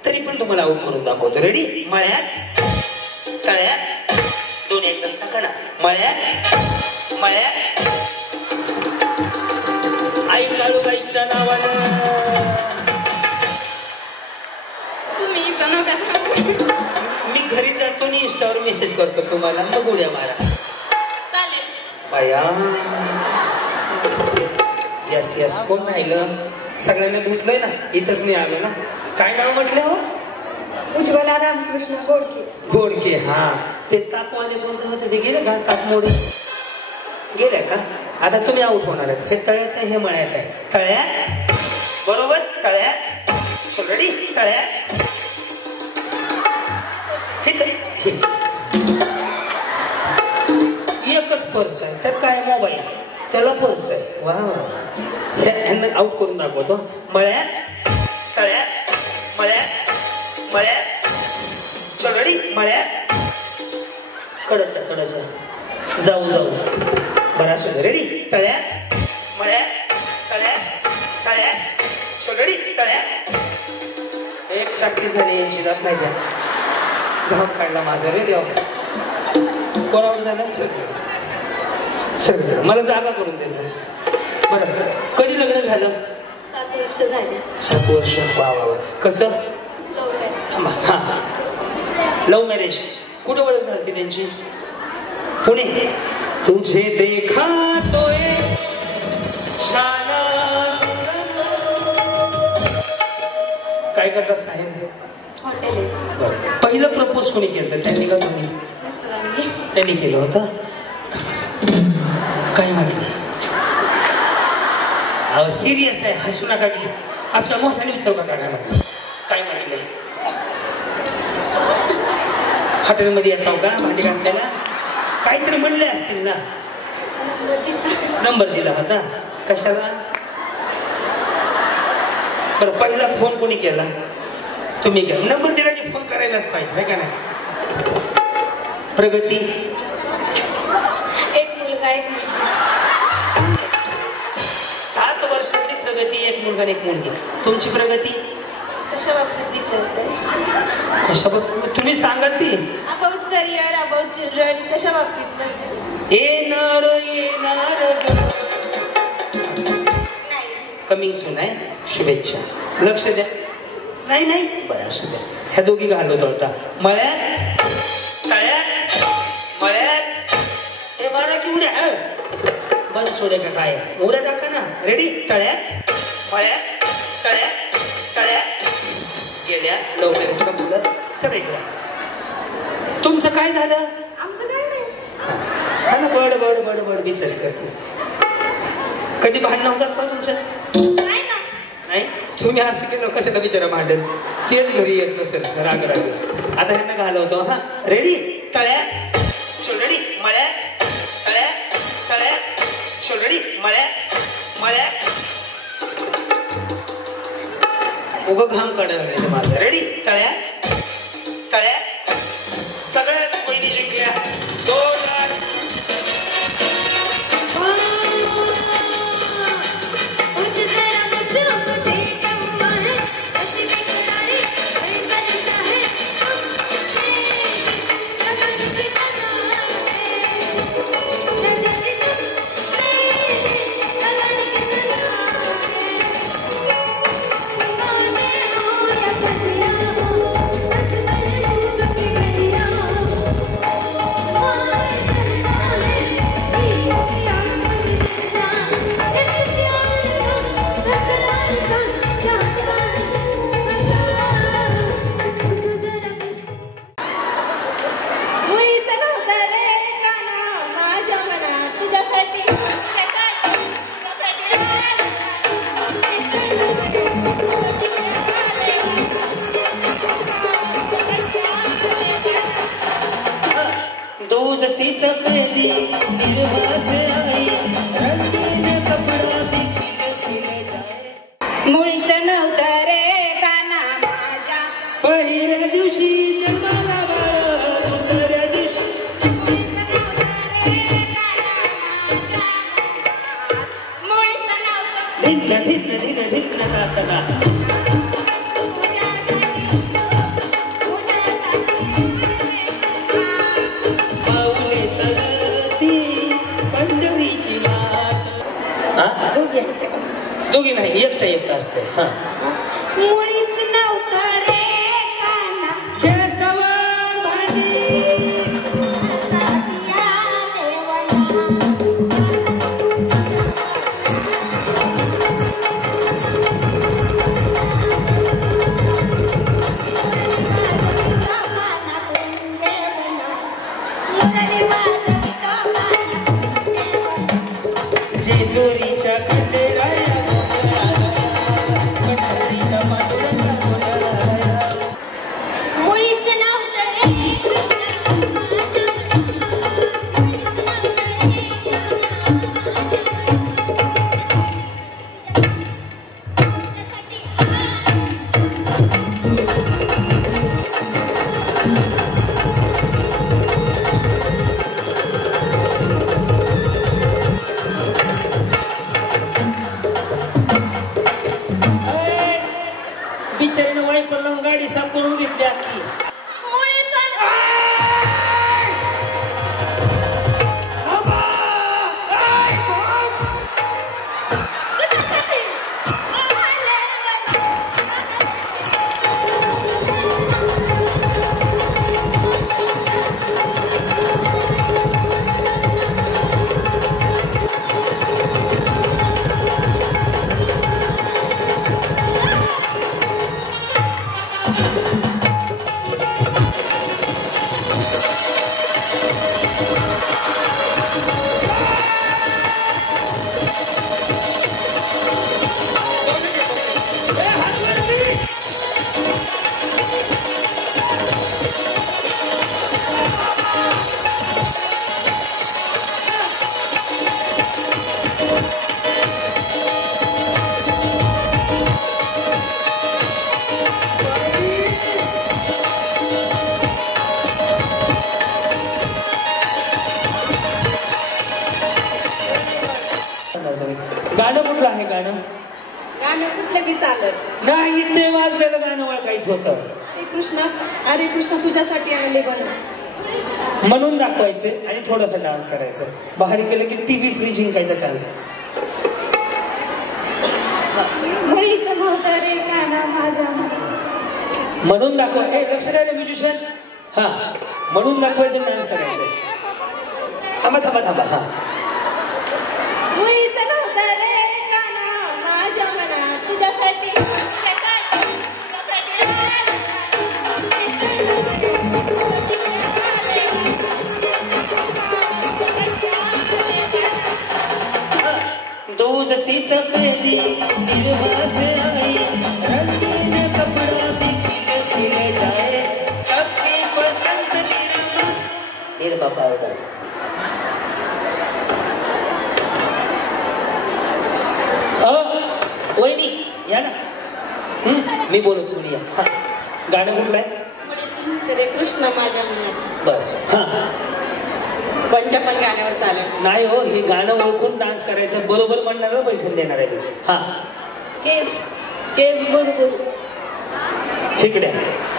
तरी पण तुम्हाला आउट करून दाखवतो. रेडी? मळ्यात तळ्यात 2 एकच टाकणा. मळ्यात आई काळूबाईच्या नावानं. तुम्ही इथं नका थांबू. मी घरी जातो आणि इंस्टावर मेसेज करतो तुम्हाला, मग उड्या मारा. चालेल. बाया. Yes yes. कोण राहिलं? सगळ्यांना भेटलोय ना, इथंच नाही आलो ना. काय नाव म्हटलं हो? उज्ज्वला रामकृष्ण घोडके. हा ते तापवाले कोणते होते ते गेले का? तापमोडी गेले का? आता तुम्ही आउट होणार आहे. हे तळ्यात आहे, हे मळ्यात आहे. तळ्यात बरोबर, तळ्यात. रेडी? तळ्यात. एकच पर्स आहे, त्यात काय मोबाईल, त्याला पर्स आहे. वा वा. ह्यांना आउट करून दाखवतो. मळ्यात तळ्यात मळ्यात. रेडी? मळ्यात कडच्या जाऊ बरं असं. रेडी? तळ्यात मळ्यात रेडी? तळ्यात. एक प्रॅक्टिस झाली यांची जात नाही. त्या घाम काढला माझा रे देवा. कोणावर झाला? सर मला जागा करून द्यायचं. बरं, कधी लग्न झालं? 7 वर्ष झाली. 7 वर्ष. वा. कसं? Love marriage. कुठं ओळख झाली त्यांची? पुणे. तुझे देखा तोय काय करतात साहेब? हॉटेल. पहिलं प्रपोज कोणी केलं? त्यांनी का तुम्ही? मिस्टरांनी. त्यांनी केलं होतं. काय म्हटलं? अहो सिरियस आहे, हसू नका की. आज काय मोठ्याने विचारू का काय म्हटलं? काय म्हटलंय? हॉटेलमध्ये येतो का भांडी घासल्याला? काहीतरी म्हणले असतील ना. नंबर दिला होता कशाला? बरं पहिला फोन कोणी केला? तुम्ही केला. नंबर दिला की फोन करायलाच पाहिजे आहे का नाही? प्रगती एक मुलगा एक मुलगी. 7 वर्षाची प्रगती, एक मुलगा एक मुलगी. तुमची प्रगती कशा बाबतीत विचारताय? कशा बाबतीत तुम्ही सांगा ती. अबाउट करिअर, अबाउट चिल्ड्रन, कशा बाबतीत? येणार नाही. कमिंग सून आहे. शुभेच्छा. लक्ष द्या. नाही नाही बरं असू द्या. ह्या दोघी घालवत होता मळ्यात तळ्यात मळ्यात. हे मारा की उड्या बंद सोड्या का काय? उड्या टाका ना. रेडी? तळ्यात मळ्यात तळ्यात तळ्यात गेल्या. लवकर संपलं. चला इकडे. तुमचं काय झालं? आमचं काय नाही. हा ना बड बड बड बड विचार करते. कधी भांडणं होतात का तुमच्यात? नाही ना. नाही. तुम्ही असं केलं कशाला बिचारा भांडण? तेच घरी येत नसेल राग राग. आता ह्यांना घालवतो. हा रेडी? तळ्यात शोलडी मळ्यात तळ्यात तळ्यात शोलडी मळ्यात मळ्यात. उभं घाम काढायला लागले माझं. रेडी? तळ्यात तळ्यात. सगळ्यात पहिली जिंकल्या 2 लाख. दूध सी सफेदी निर्वास आई रंगीन कपड़ा भी खिले खिले जाए. मुळीचं नव्हतं रे काना माझ्या. पहिल्या दिवशी जन्माला बाळ, दुसऱ्या दिवशी मुळीचं नव्हतं. धिन्न धिन्न धिन्न धिन्न नातला. पाऊले चलती पंढरीची वाट. दोघी नाही एकटा एकटा असते. हा मुळीच नव्हतं रे काना. केसवर भांडी जेजुरीच्या खंडेराया पंढरीच्या पांडुरंगा बोलाया. मुळीच नव्हतं रे वगैरे. गाणं कुठलं आहे गाणं? गाणं कुठलं बी चालत नाही, ते वाजलेलं गाणं ओळखायचं होतं. कृष्णा, अरे कृष्णा तुझ्यासाठी आले बन म्हणून दाखवायचे आणि थोडासा डान्स करायचं. बाहेर गेलं की टीव्ही फ्री जिंकायचा चान्स. मुळीचं नव्हतं रे काना माझ्या म्हणून दाखवा. हे लक्ष द्या म्युझिशियन. हा, म्हणून दाखवायचं, डान्स करायचं. थांबा थांबा थांबा. हा, मुळीचं नव्हतं रे काना माझ्या मनात तुझ्यासाठी दूध सी सफेदी निर्भा से आई, रंगीन कपड़ा भी खिले खिले जाए, सबकी पसंद निर्भा पाउडर. वहिनी या ना. मी बोलतो, तुम्ही या. हा, गाणं कुठलं आहे? कृष्ण माझ्या मनात. बरं. हा, कोणत्या पण गाण्यावर चालेल. नाही हो, हे गाणं ओळखून डान्स करायचं. बरोबर म्हणणारा पैठण देणार आहे. हा, केस केस बुरबुर. इकडे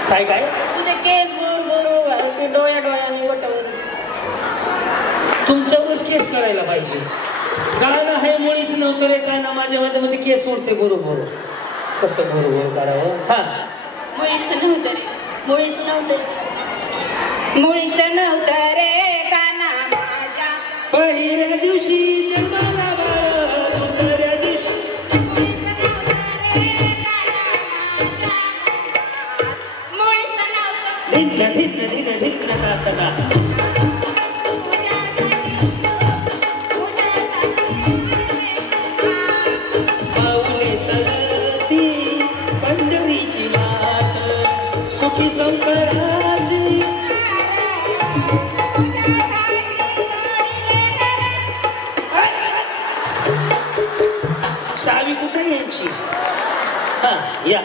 काय काय तुझे केस बुरबुर ते डोळ्याने वटवून. तुमच्यावरच केस करायला पाहिजे. गाणं आहे मुळीच नव्हतं रे काय ना माझ्या मध्ये केस उडते बरोबर. कसं बरोबर करावं? हा, मुळीच नव्हतं रे, मुळीच नव्हतं. मुळीचं नव्हतं रे काना माझ्या पहिल्या दिवशी जन्माला बाळ, दुसऱ्या दिवशी मुळीचं नव्हतं रे काना माझ्या मुळीचं नव्हतं धिन्न धिन्न धिन्न धिन्न नातना. पाऊले चलती पंढरीची वाट, सुखी संसाराची. शावी कुठे यांची? हा, या.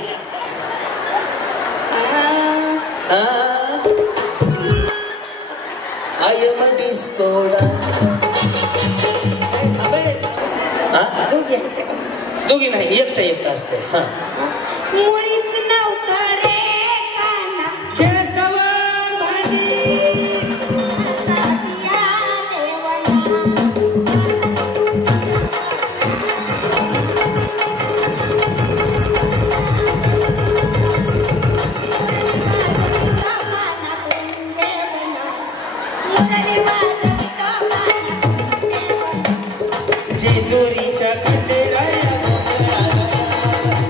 I am a disco dancer. दोघी नाही, एकटा एकटा असते. हा, मुळीच नव्हतं रे काना केसावर भांडी. साधिया देवाला काना पुंजे बना मुरली वाजवितो काना जेजुरीच्या खंडेराया गोंधळाला,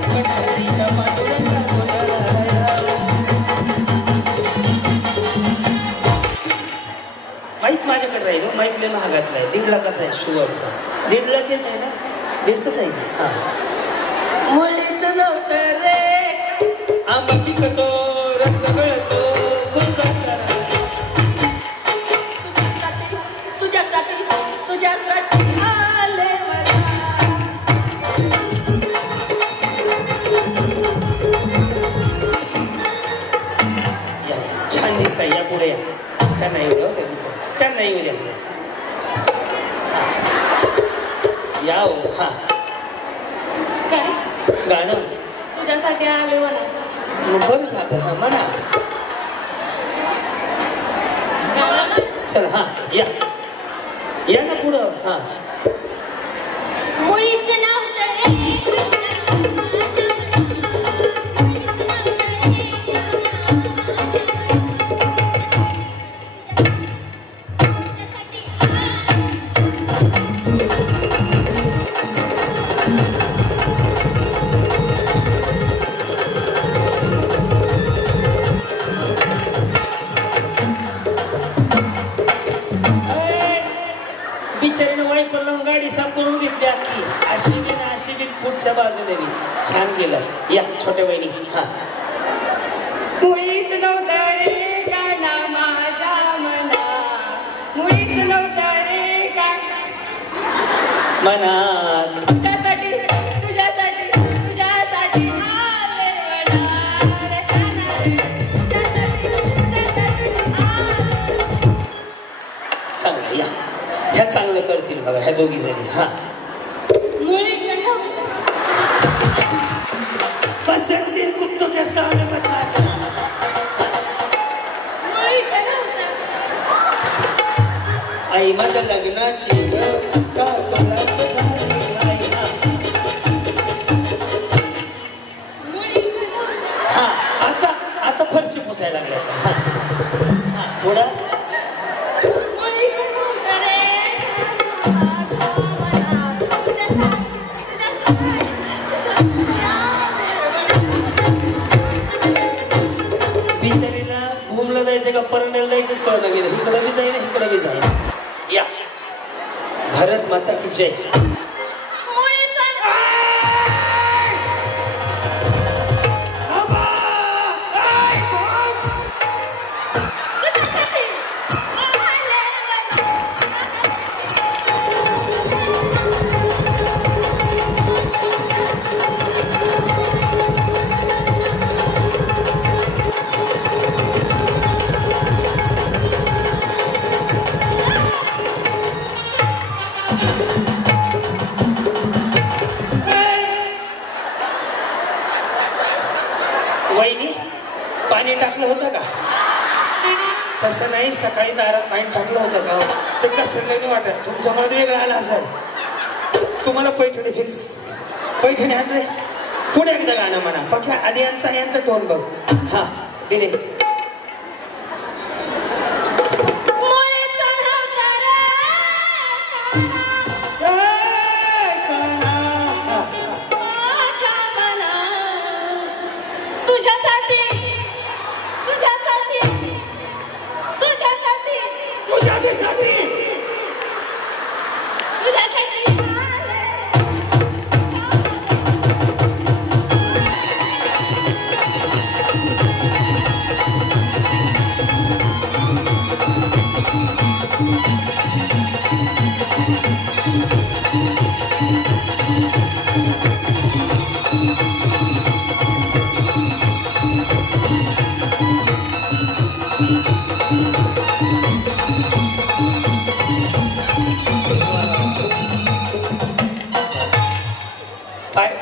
पंढरीच्या पांडुरंगा गोंधळाला. माईक माझ्याकडे राहील. माईक लय महागातला आहे, 1.5 लाखाचा आहे शुगरचा. 1.5 लाख येत आहे ना? 1.5च आहे. हा, मुळीच नव्हतं रे. आंबा पिकतो, रस गळतो, फुलकाचा राग. तुझ्यासाठी तुझ्यासाठी आले मला. या, छान दिसताय. या पुढे या. त्यांना येऊ द्या, विचार त्यांना येऊ द्या. या हो. हा, काय गाणं तुझ्यासाठी आले मला. बरं झालं. हा, म्हणा. चल, हा, या या ना पुढं. हा, मुळीचं नव्हतं रे बिचारीनं वाईपर लावून गाडी साफ करून घेतली अख्खी. अशी बिन पुढच्या बाजूने बी छान केलं. या छोट्या वहिनी. हा, मुळीच नव्हतं रे काना माझ्या मना. मुळीच नव्हतं रे काना मनात. तुझ्यासाठी तुझ्यासाठी तुझ्यासाठी आले मला रे काना रे. तुझ्यासाठी चांगलं. या, ह्या चांगलं करतील बघा ह्या दोघी जणी. हा, पसंदीन कुत्तों के सामने मत नाचना. आई माझ्या लग्नाची का कोणाचं झाली आई ना. हा आता फरशी पुसायला लागल्या. पुढं बिचारीला घुमला जायचं का परंड्याला जायचंच कळलं गेलं. इकडं बी जाईन इकडं बी जाईन. या भारत माता की जय. वहिनी पाणी टाकलं होतं का? तसं नाही, सकाळी दारात पाणी टाकलं होतं का? ते कसं नाही वाटत. तुमच्या मनात वेगळं आलं असेल. तुम्हाला पैठणी फिक्स. पैठणी आणले. पुढे एकदा गाणं म्हणा. पक्या आधी यांचा टोन बघ. हा इने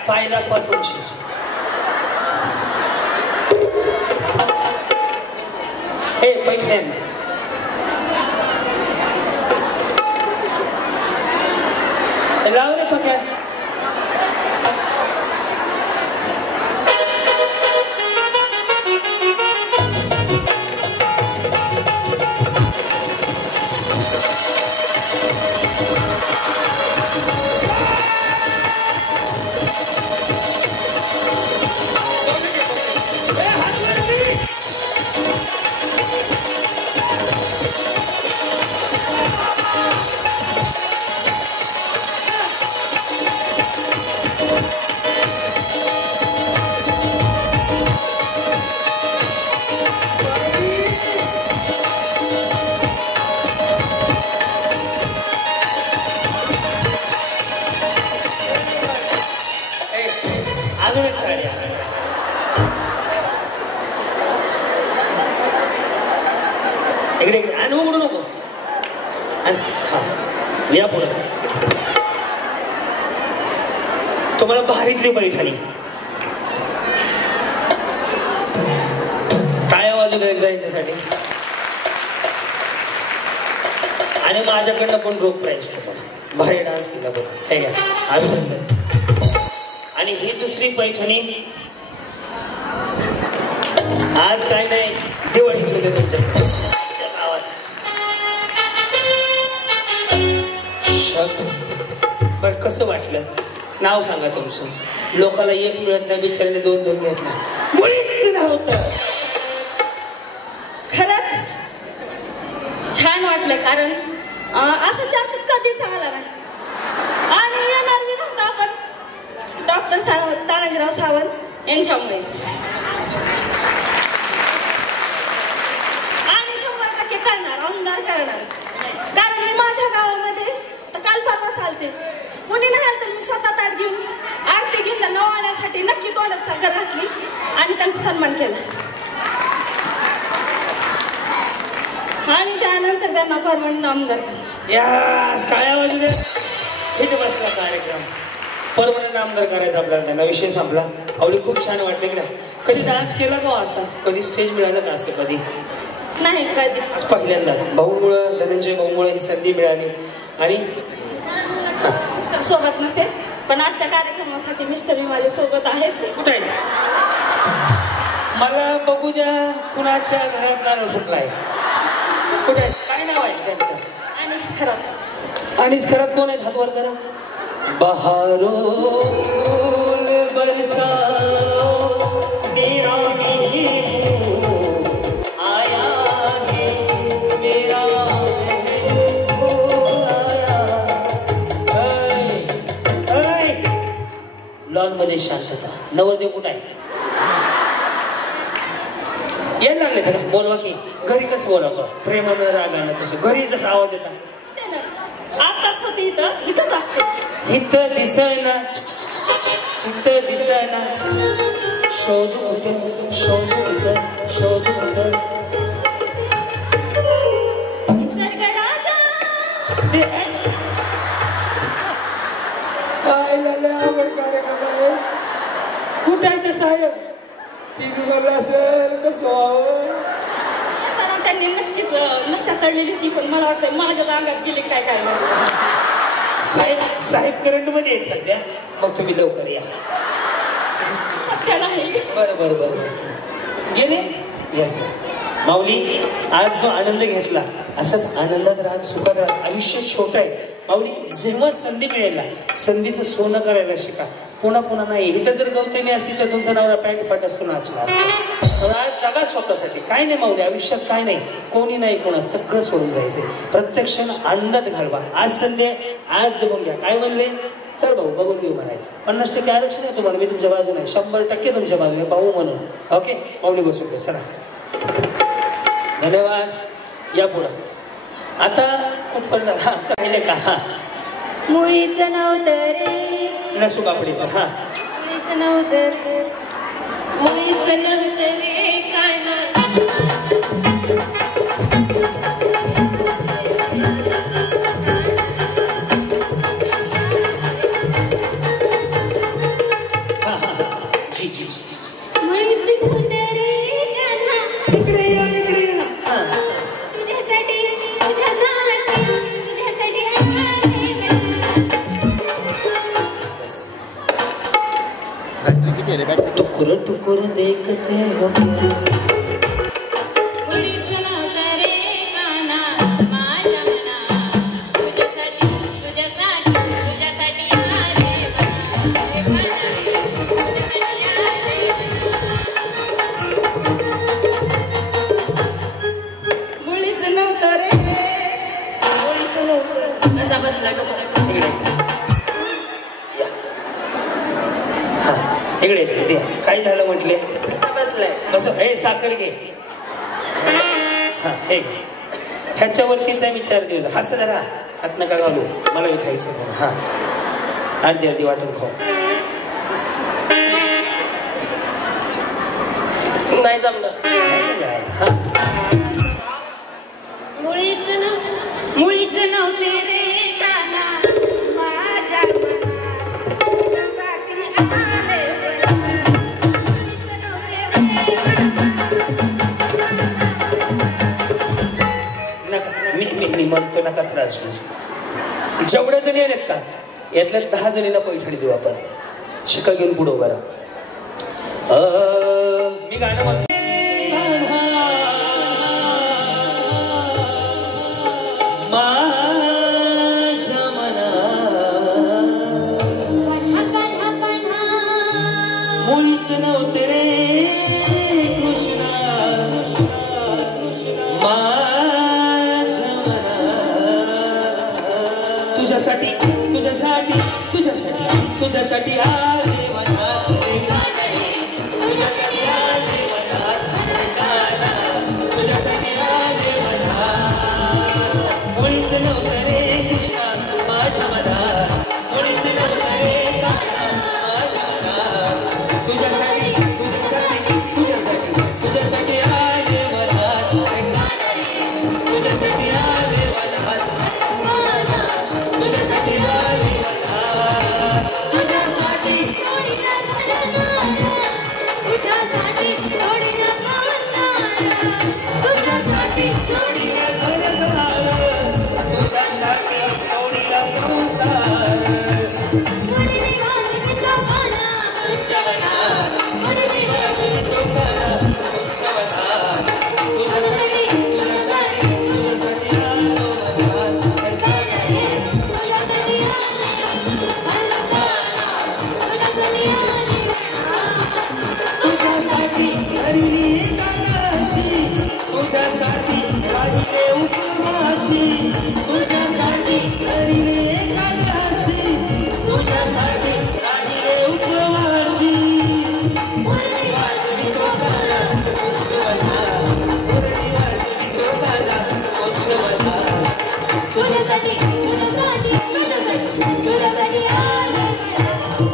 पाय दाखवा तुमची. हे पैठण लाव रे पक्या. अजून एक साडी इकडे इकडे आणि उघडू नको. हा या पुढं. तुम्हाला भारीतली पैठणी. टाळ्या वाजू द्या एकदा यांच्यासाठी. आणि माझ्याकडनं पण रोख प्राईज तुम्हाला. भारी डान्स केला बघा. हे घ्या अभिनंदन. आणि ही दुसरी पैठणी आज काय नाही दिवाळीच होते तुमच्या गावात. बरं कसं वाटलं? नाव सांगा तुमचं. लोकाला एक मिळत नाही, बिचाराने दोन दोन घेतला. मुळीच नव्हतं. खरंच छान वाटलं, कारण असं चान्स कधीच आला नाही आणि येणार मी नव्हतं. आपण डॉक्टर तानाजीराव सावंत यांच्यामुळे आणि 100% करणार, आमदार करणार. कारण मी माझ्या गावामध्ये काल परवा चालते, कोणी नाही आलं तर मी स्वतः ताट घेऊन आरती घेऊन त्यांना ओवाळण्यासाठी नक्की तोंडात साखर घातली आणि त्यांचा सन्मान केला. आणि त्यानंतर त्यांना परवानगी आमदार केला. या टाळ्या वाजू दे. इथे बसला कार्यक्रम. परमनंट आमदार करायचा आपल्याला, त्यांना विषय संपला. आवडी खूप छान वाटले की नाही? कधी डान्स केला का असा? कधी स्टेज मिळालं का असं कधी? नाही कधीच. आज पहिल्यांदाच भाऊमुळं, धनंजय भाऊमुळं ही संधी मिळाली. आणि सोबत नसते पण आजच्या कार्यक्रमासाठी मिस्टर माझ्या सोबत आहेत. कुठं आहेत? मला बघू द्या कुणाच्या घरात नारळ फुटलाय. कुठे आहेत? काय नाव आहे त्यांचं? आणि खराब. आणि खरात कोण आहेत? हात वर करा. बहारो बरसाओ तेरा आया है मेरा लॉन मध्ये शांतता. नवरदेव कुठं आहे? यायला लागले का? बोलवा की. घरी कसं बोलावतो? प्रेमानं रागानं कसं? घरी जसं आवाज देतात आताच होते इथंच असते. इथं दिसना, इथं दिसना, शोधू कुठं, शोधू कुठं, शोधू कुठं. निसर्ग राजा ते काय झालं? आवड कार्यक्रम आहे. कुठं आहे ते साहेब? ती मला असेल कसं? त्यांनी नक्कीच नशा चढलेली ती, पण मला वाटतं माझ्या अंगात गेली काय काय. साहेब करंट मध्ये आहेत सध्या. मग तुम्ही लवकर या. सध्या नाही. बरं बरं बरं गेले. येस येस माऊली, आज जो आनंद घेतला असाच आनंदात राहत, सुखात राहत. आयुष्य छोटं आहे माऊली. जेव्हा संधी मिळेल ना, संधीचं सोनं करायला शिका. पुन्हा पुन्हा नाही. इथं जर गौतमी असती तर तुमचा नवरा पॅन्ट फाट असतो नाचला असता. आज जगा स्वतःसाठी. काय नाही माऊली, आयुष्यात काय नाही, कोणी नाही कोणा, सगळं सोडून जायचंय. प्रत्येक क्षण आनंदात घालवा. आज संधी आहे, आज जगून घ्या. काय म्हणले? चल भाऊ बघून घेऊ म्हणायचं. 50% आरक्षण आहे तुम्हाला, मी तुमच्या बाजूने, 100% तुमच्या बाजूने भाऊ म्हणून. ओके माऊली बसून घ्या. चला धन्यवाद. या पुढं आता कुठपर्यंत? हा राहिले का? हा मुळीच नव्हतं रे, नसू बापडीचं. हा मुळीच नव्हतं, मुळीच नव्हतं रे काना. जी जी जी मुळीच नव्हतं रे काना. इकडे या, इकडे या. हा तुझ्यासाठी तुझ्यासाठी तुझ्यासाठी टुकुर टुकुर देखते हो. मुळीच नव्हतं रे काना माझ्या मना. तुझ्यासाठी तुझ्यासाठी तुझ्यासाठी आले मुळीच नव्हतं रे, मुळीच नव्हतं. असा बसला इकडे इकडे काय झालं म्हटले? बसलाय. बस. हे साखर घे. हा हे ह्याच्यावरतीचा विचार देऊ. हस जरा, हात नका घालू, मला बी खायचं. हा अर्धी अर्धी वाटून खाऊ. नाही जमलं. हा मुळीच मुळीच नव्हते रे काना माझ्या नका. मी म्हणतो नका त्रास. जेवढ्या जणी आहेत का यातल्या 10 जणींना पैठणी देऊ आपण. शिका घेऊन पुढं उभा राहा. मी गाणं म्हणतो. माझ्या मना मुळीच नव्हते रे कृष्णा, माझ्या मना. तुझ्यासाठी तुझ्यासाठी तुझ्यासाठी तुझ्यासाठी आले मनात. तुझ्यासाठी आले मनात, तुझ्यासाठी आले मनात. मुळीच नव्हतं रे कृष्णा माझ्या मनात, मुळीच नव्हतं रे कृष्णा माझ्या मनात. तुझ्यासाठी तुझ्यासाठी तुझ्यासाठी तुझ्यासाठी आले मनात, तुझ्यासाठी आले मनात, तुझ्यासाठी आले मनात. एक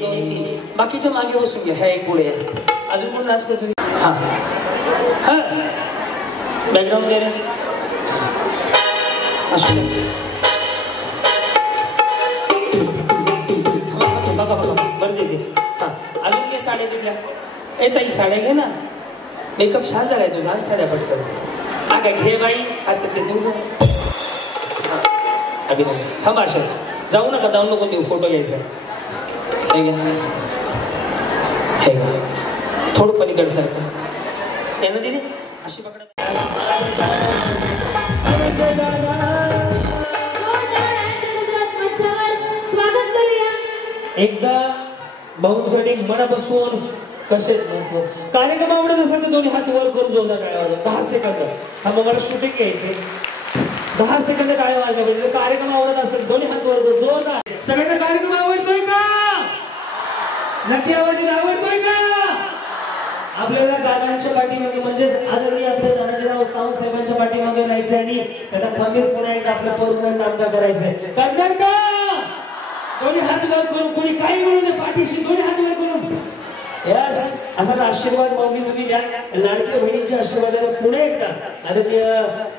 दोन तीन बाकीच्या मागे बसून घ्या. ह्या एक पुढे अजून कोण नाच करतो. हा हा बॅकग्राऊंड दे रे. असू दे. बघा बघा बरं दे. हा अजून घे साड्या तुझ्या. ए ताई साड्या घे ना. मेकअप छान झालाय तुझा. आज साड्या पटकन. हा काय घे बाई. हा सत्य सांगू. अभिनंदन. थांबा अशाच. जाऊ नका जाऊ नको देऊ. फोटो घ्यायचा. हे घ्या. हे घ्या. थोडं पलीकडे सरचं. त्यानं दिली अशी पकडा. स्वागत करूया. एकदा भाऊंसाठी मनापासून कसे कार्यक्रम आवडत असेल तर दोन्ही हात वर करून जोरदार टाळ्या वाजवा. 10 सेकंद. हा मग मला शूटिंग घ्यायचे. 10 सेकंद टाळ्या वाजल्या पाहिजे. कार्यक्रम आवडत असेल दोन्ही हात वर करून जोरदार. सगळ्यांना कार्यक्रम आवडतोय का? नक्की आवाज आवडतोय का? आपल्याला दादांच्या पाठीमागे म्हणजेच आदरणीय आपल्या दादाजीराव सावंत साहेबांच्या पाठीमागे राहायचं आणि त्यांना खंबीर पुन्हा एकदा आपल्या पौर्णिमेत नामदा करायचंय. करणार का? दोन्ही हात वर करून. कोणी काही म्हणून दे पाठीशी. दोन्ही हात वर करून. यस. असा आशीर्वाद माऊली तुम्ही द्या. लाडक्या बहिणींच्या आशीर्वादाने पुन्हा एकदा आदरणीय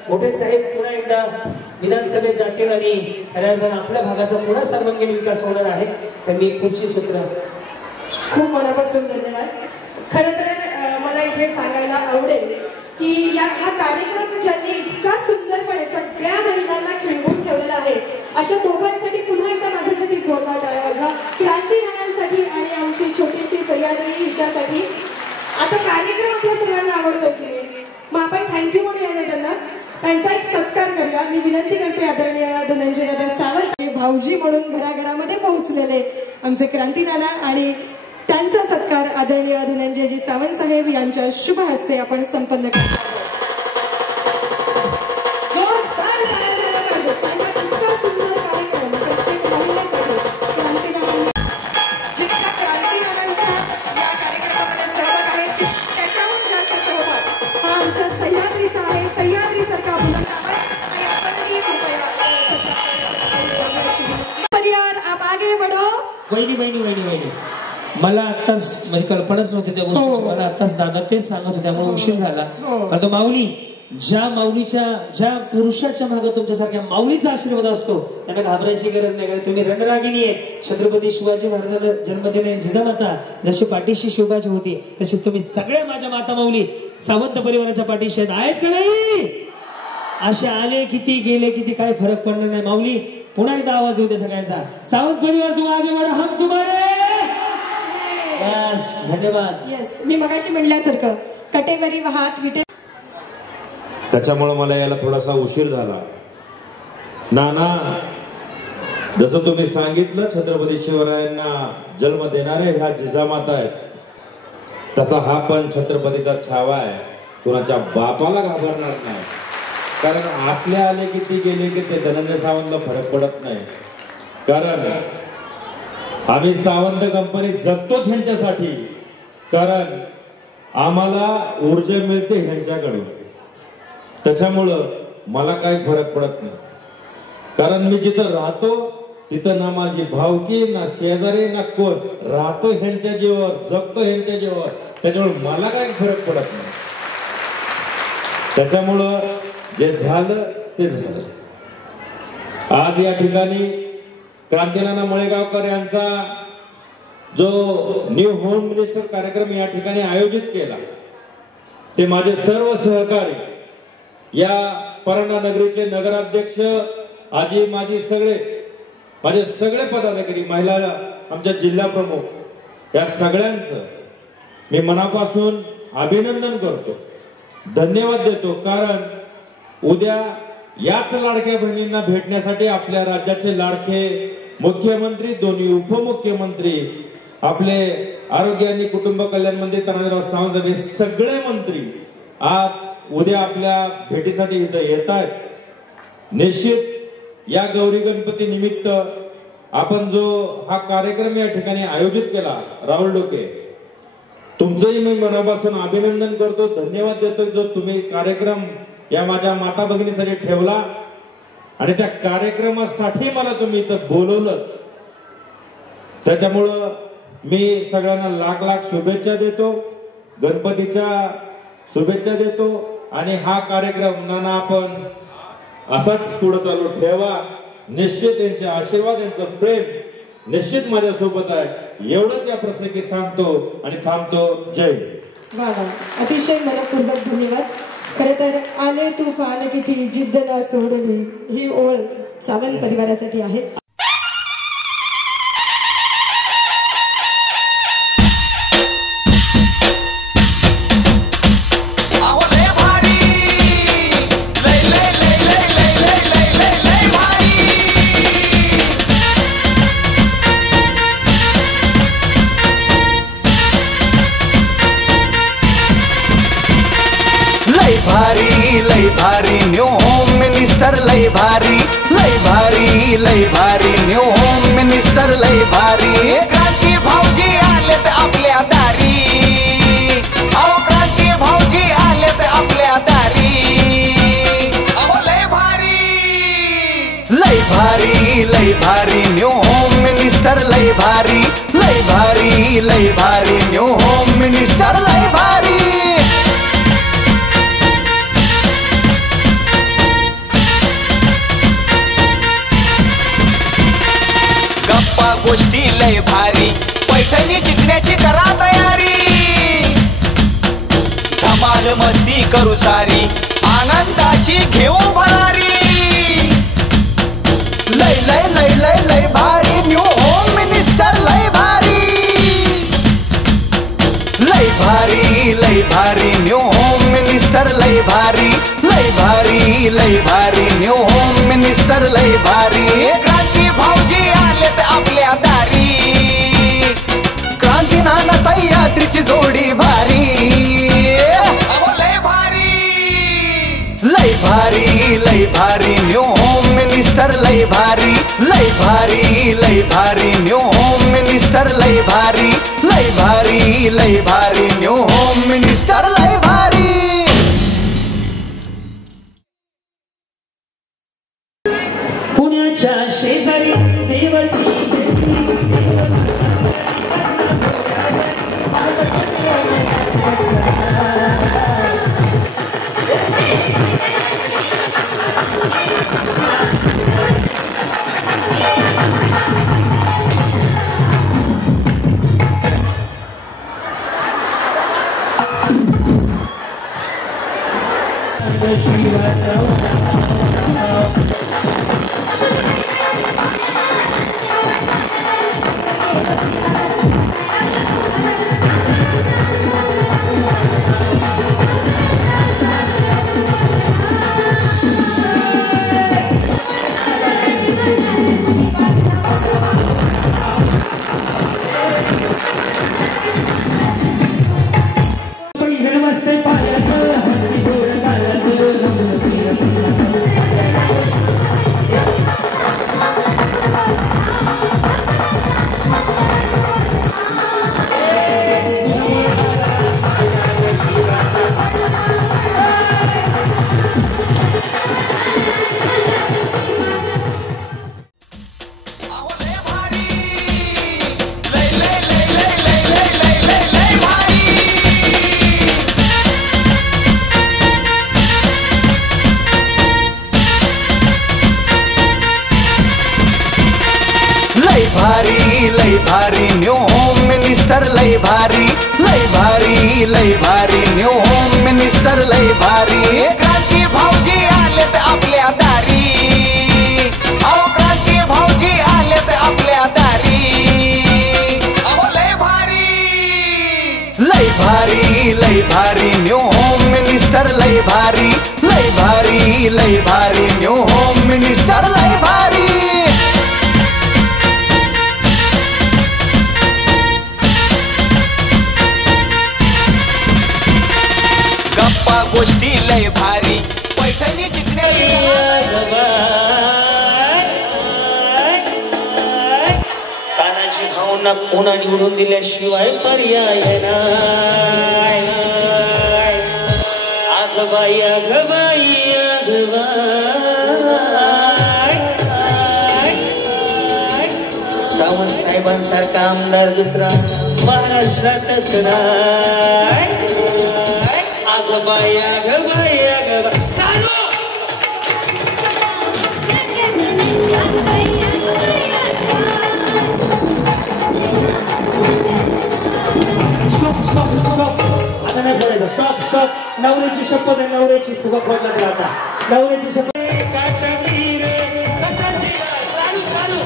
मोठे साहेब पुन्हा एकदा विधानसभेत जातील आणि खऱ्या अर्थानं आपल्या भागाचा पुन्हा सर्वांगीण विकास होणार आहे. तर मी पुढची सूत्र खूप मनापासून धन्यवाद. खरं तर मला इथे सांगायला आवडेल की हा कार्यक्रम ज्यांनी इतका सुंदरपणे सगळ्या महिलांना खिळवून ठेवलेला आहे अशा दोघांसाठी पुन्हा एकदा माझ्यासाठी जोरदार टाळ्या वाजवा. क्रांतिनानांसाठी आणि आमची छोटीशी सह्याद्री हिच्यासाठी. आता कार्यक्रम आपल्या सर्वांना आवडतो की मग आपण थँक्यू म्हणूया ना त्यांना. त्यांचा एक सत्कार करूया. मी विनंती करते आदरणीय धनंजय दादा सावंत भाऊजी म्हणून घराघरामध्ये पोहोचलेले आमचे क्रांतिनाना आणि त्यांचा सत्कार आदरणीय धनंजयजी सावंत साहेब यांच्या शुभ हस्ते आपण संपन्न करतो. मला आताच म्हणजे कल्पनाच नव्हती त्या गोष्टीची. मला आताच दादा तेच सांगत होते त्यामुळे उशीर झाला. आता माऊली ज्या पुरुषाच्या मागे तुमच्यासारख्या माऊलीचा आशीर्वाद असतो त्यांना घाबरायची गरज नाही. कारण तुम्ही रणरागिणी आहे. छत्रपती शिवाजी महाराजांना जन्मदिन जिजामाता जशी पाठीशी शोभाची होती तशीच तुम्ही सगळ्या माझ्या माता माऊली सावंत परिवाराच्या पाठीशी आहेत का नाही? असे आले किती गेले किती काय फरक पडणार नाही. माऊली पुन्हा एकदा आवाज होते सगळ्यांचा. सावंत परिवार तुम आगे बढा हम तुम्हारे. धन्यवाद. येस. मी मगाशी म्हणल्यासारखं कटेवरी वाहत विटे. त्याच्यामुळे मला यायला थोडासा उशीर झाला. नाना जसं तुम्ही सांगितलं छत्रपती शिवरायांना जन्म देणारे ह्या जिजामाता आहेत तसा हा पण छत्रपतीचा छावा आहे. कुणाच्या बापाला घाबरणार नाही. कारण असले आले किती गेले की ते धनंजय सावंतला फरक पडत नाही. कारण आम्ही सावंत कंपनीत जगतोच ह्यांच्यासाठी. कारण आम्हाला ऊर्जा मिळते ह्यांच्याकडून. त्याच्यामुळं मला काही फरक पडत नाही. कारण मी जिथं राहतो तिथं ना माझी भावकी ना शेजारी ना कोण. राहतो ह्यांच्या जीवावर जगतो ह्यांच्या जीवावर. त्याच्यामुळे मला काही फरक पडत नाही. त्याच्यामुळं जे झालं ते झालं. आज या ठिकाणी क्रांतिनाना मळेगावकर यांचा जो न्यू होम मिनिस्टर कार्यक्रम या ठिकाणी आयोजित केला ते माझे सर्व सहकारी या परंडा नगरीचे नगराध्यक्ष आजी माजी माझे सगळे पदाधिकारी महिला आमच्या जिल्हा प्रमुख या सगळ्यांचं मी मनापासून अभिनंदन करतो. धन्यवाद देतो. कारण उद्या याच लाडक्या बहिणींना भेटण्यासाठी आपल्या राज्याचे लाडके मुख्यमंत्री दोन्ही उपमुख्यमंत्री आपले आरोग्य आणि कुटुंब कल्याण मंत्री तानाजीराव सावंत साहेब सगळे मंत्री आज उद्या आपल्या भेटीसाठी इथं येत आहेत. निश्चित या गौरी गणपती निमित्त आपण जो हा कार्यक्रम या ठिकाणी आयोजित केला राहुल डोके तुमचंही मी मनापासून अभिनंदन करतो, धन्यवाद देतो जो तुम्ही कार्यक्रम या माझ्या माता भगिनीसाठी ठेवला आणि त्या कार्यक्रमासाठी मला तुम्ही इथं बोलवलं. त्याच्यामुळं मी सगळ्यांना लाख लाख शुभेच्छा देतो, गणपतीच्या शुभेच्छा देतो. आणि हा कार्यक्रम नाना आपण असाच पुढे चालू ठेवा. निश्चित यांचे आशीर्वाद, यांचं प्रेम निश्चित माझ्यासोबत आहे. एवढंच या प्रसंगी सांगतो आणि थांबतो. जय. बाबा अतिशय मनपूर्वक धन्यवाद. खरे तर आले तुफान किती जिद्द ना सोडली ही ओळ सावंत परिवारासाठी आहे. लय भारी न्यू होम मिनिस्टर लय भारी, लय भारी, लय भारी न्यू होम मिनिस्टर लय भारी. क्रांती भाऊजी आलेत आपल्या दारी, अहो क्रांती भाऊजी आलेत आपल्या दारी. अहो लय भारी, लय भारी, लय भारी न्यू होम मिनिस्टर लय भारी, लय भारी, लय भारी न्यू होम मिनिस्टर लय भारी. गप्पा गोष्टी लय भारी, पैठणी जिंकण्याची करा तयारी. धमाल मस्ती करू सारी, आनंदाची घेऊ भरारी. लय लय लय लय लय भारी न्यू होम मिनिस्टर लय भारी, लय भारी, लय भारी न्यू होम मिनिस्टर लय भारी, लय भारी, लय भारी न्यू होम मिनिस्टर लय भारी. क्रांती भाऊजी आलेत आपल्या दारी, क्रांती नाना सह्याद्रीची जोडी भारी. लय भारी, लय भारी, लय भारी न्यू होम मिनिस्टर लय भारी, लय भारी, लय भारी न्यू होम मिनिस्टर लय भारी, लय भारी, लय भारी न्यू होम मिनिस्टर लय भारी. पुण्याच्या शेजारी देवाची लय भारी न्यू होम मिनिस्टर लय भारी, लय भारी, लय भारी न्यू होम मिनिस्टर लय भारी. क्रांती भाऊजी आलेत आपल्या दारी, अहो क्रांती भाऊजी आलेत आपल्या दारी. अहो लय भारी, लय भारी, लय भारी न्यू होम मिनिस्टर लय भारी, लय भारी, लय भारी न्यू होम मिनिस्टर लय भारी. गप्पा गोष्टी लय भारी, पैठणी जिंकण्याची तानाजी भाऊ पुन्हा पुन्हा निवडून दिल्याशिवाय पर्याय नाही. आगबाई आगबाई आगबाई, सावंत साहेबांसारखा आमदार दुसरा महाराष्ट्रातच नाही. आगबाई आगबाई आगबाई चालू. आता नाही बोलायचं. Stop stop. नवऱ्याची शपथ आहे, नवऱ्याची तुका फोडला गेला आता. नवऱ्याची शपथ. चालू चालू.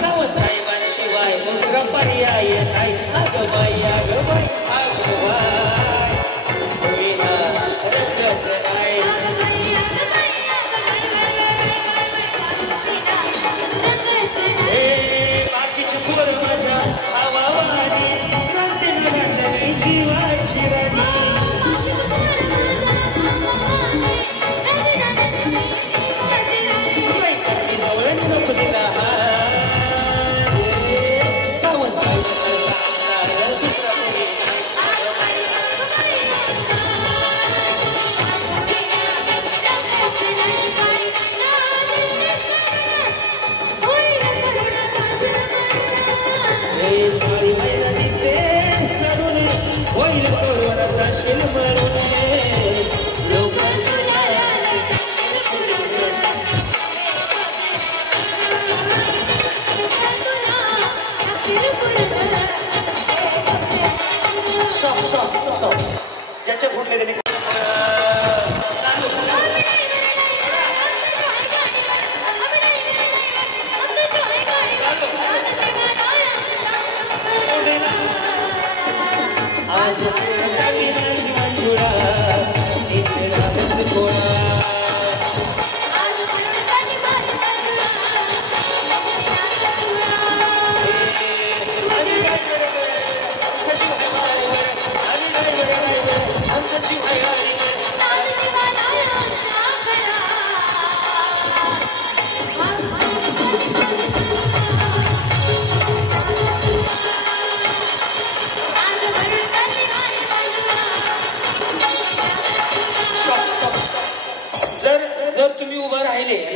सावंत साहेबांशिवाय दुसरा पर्याय नाही. आगबाई आगबाई आगबाई ज्याच्या फुटले त्याने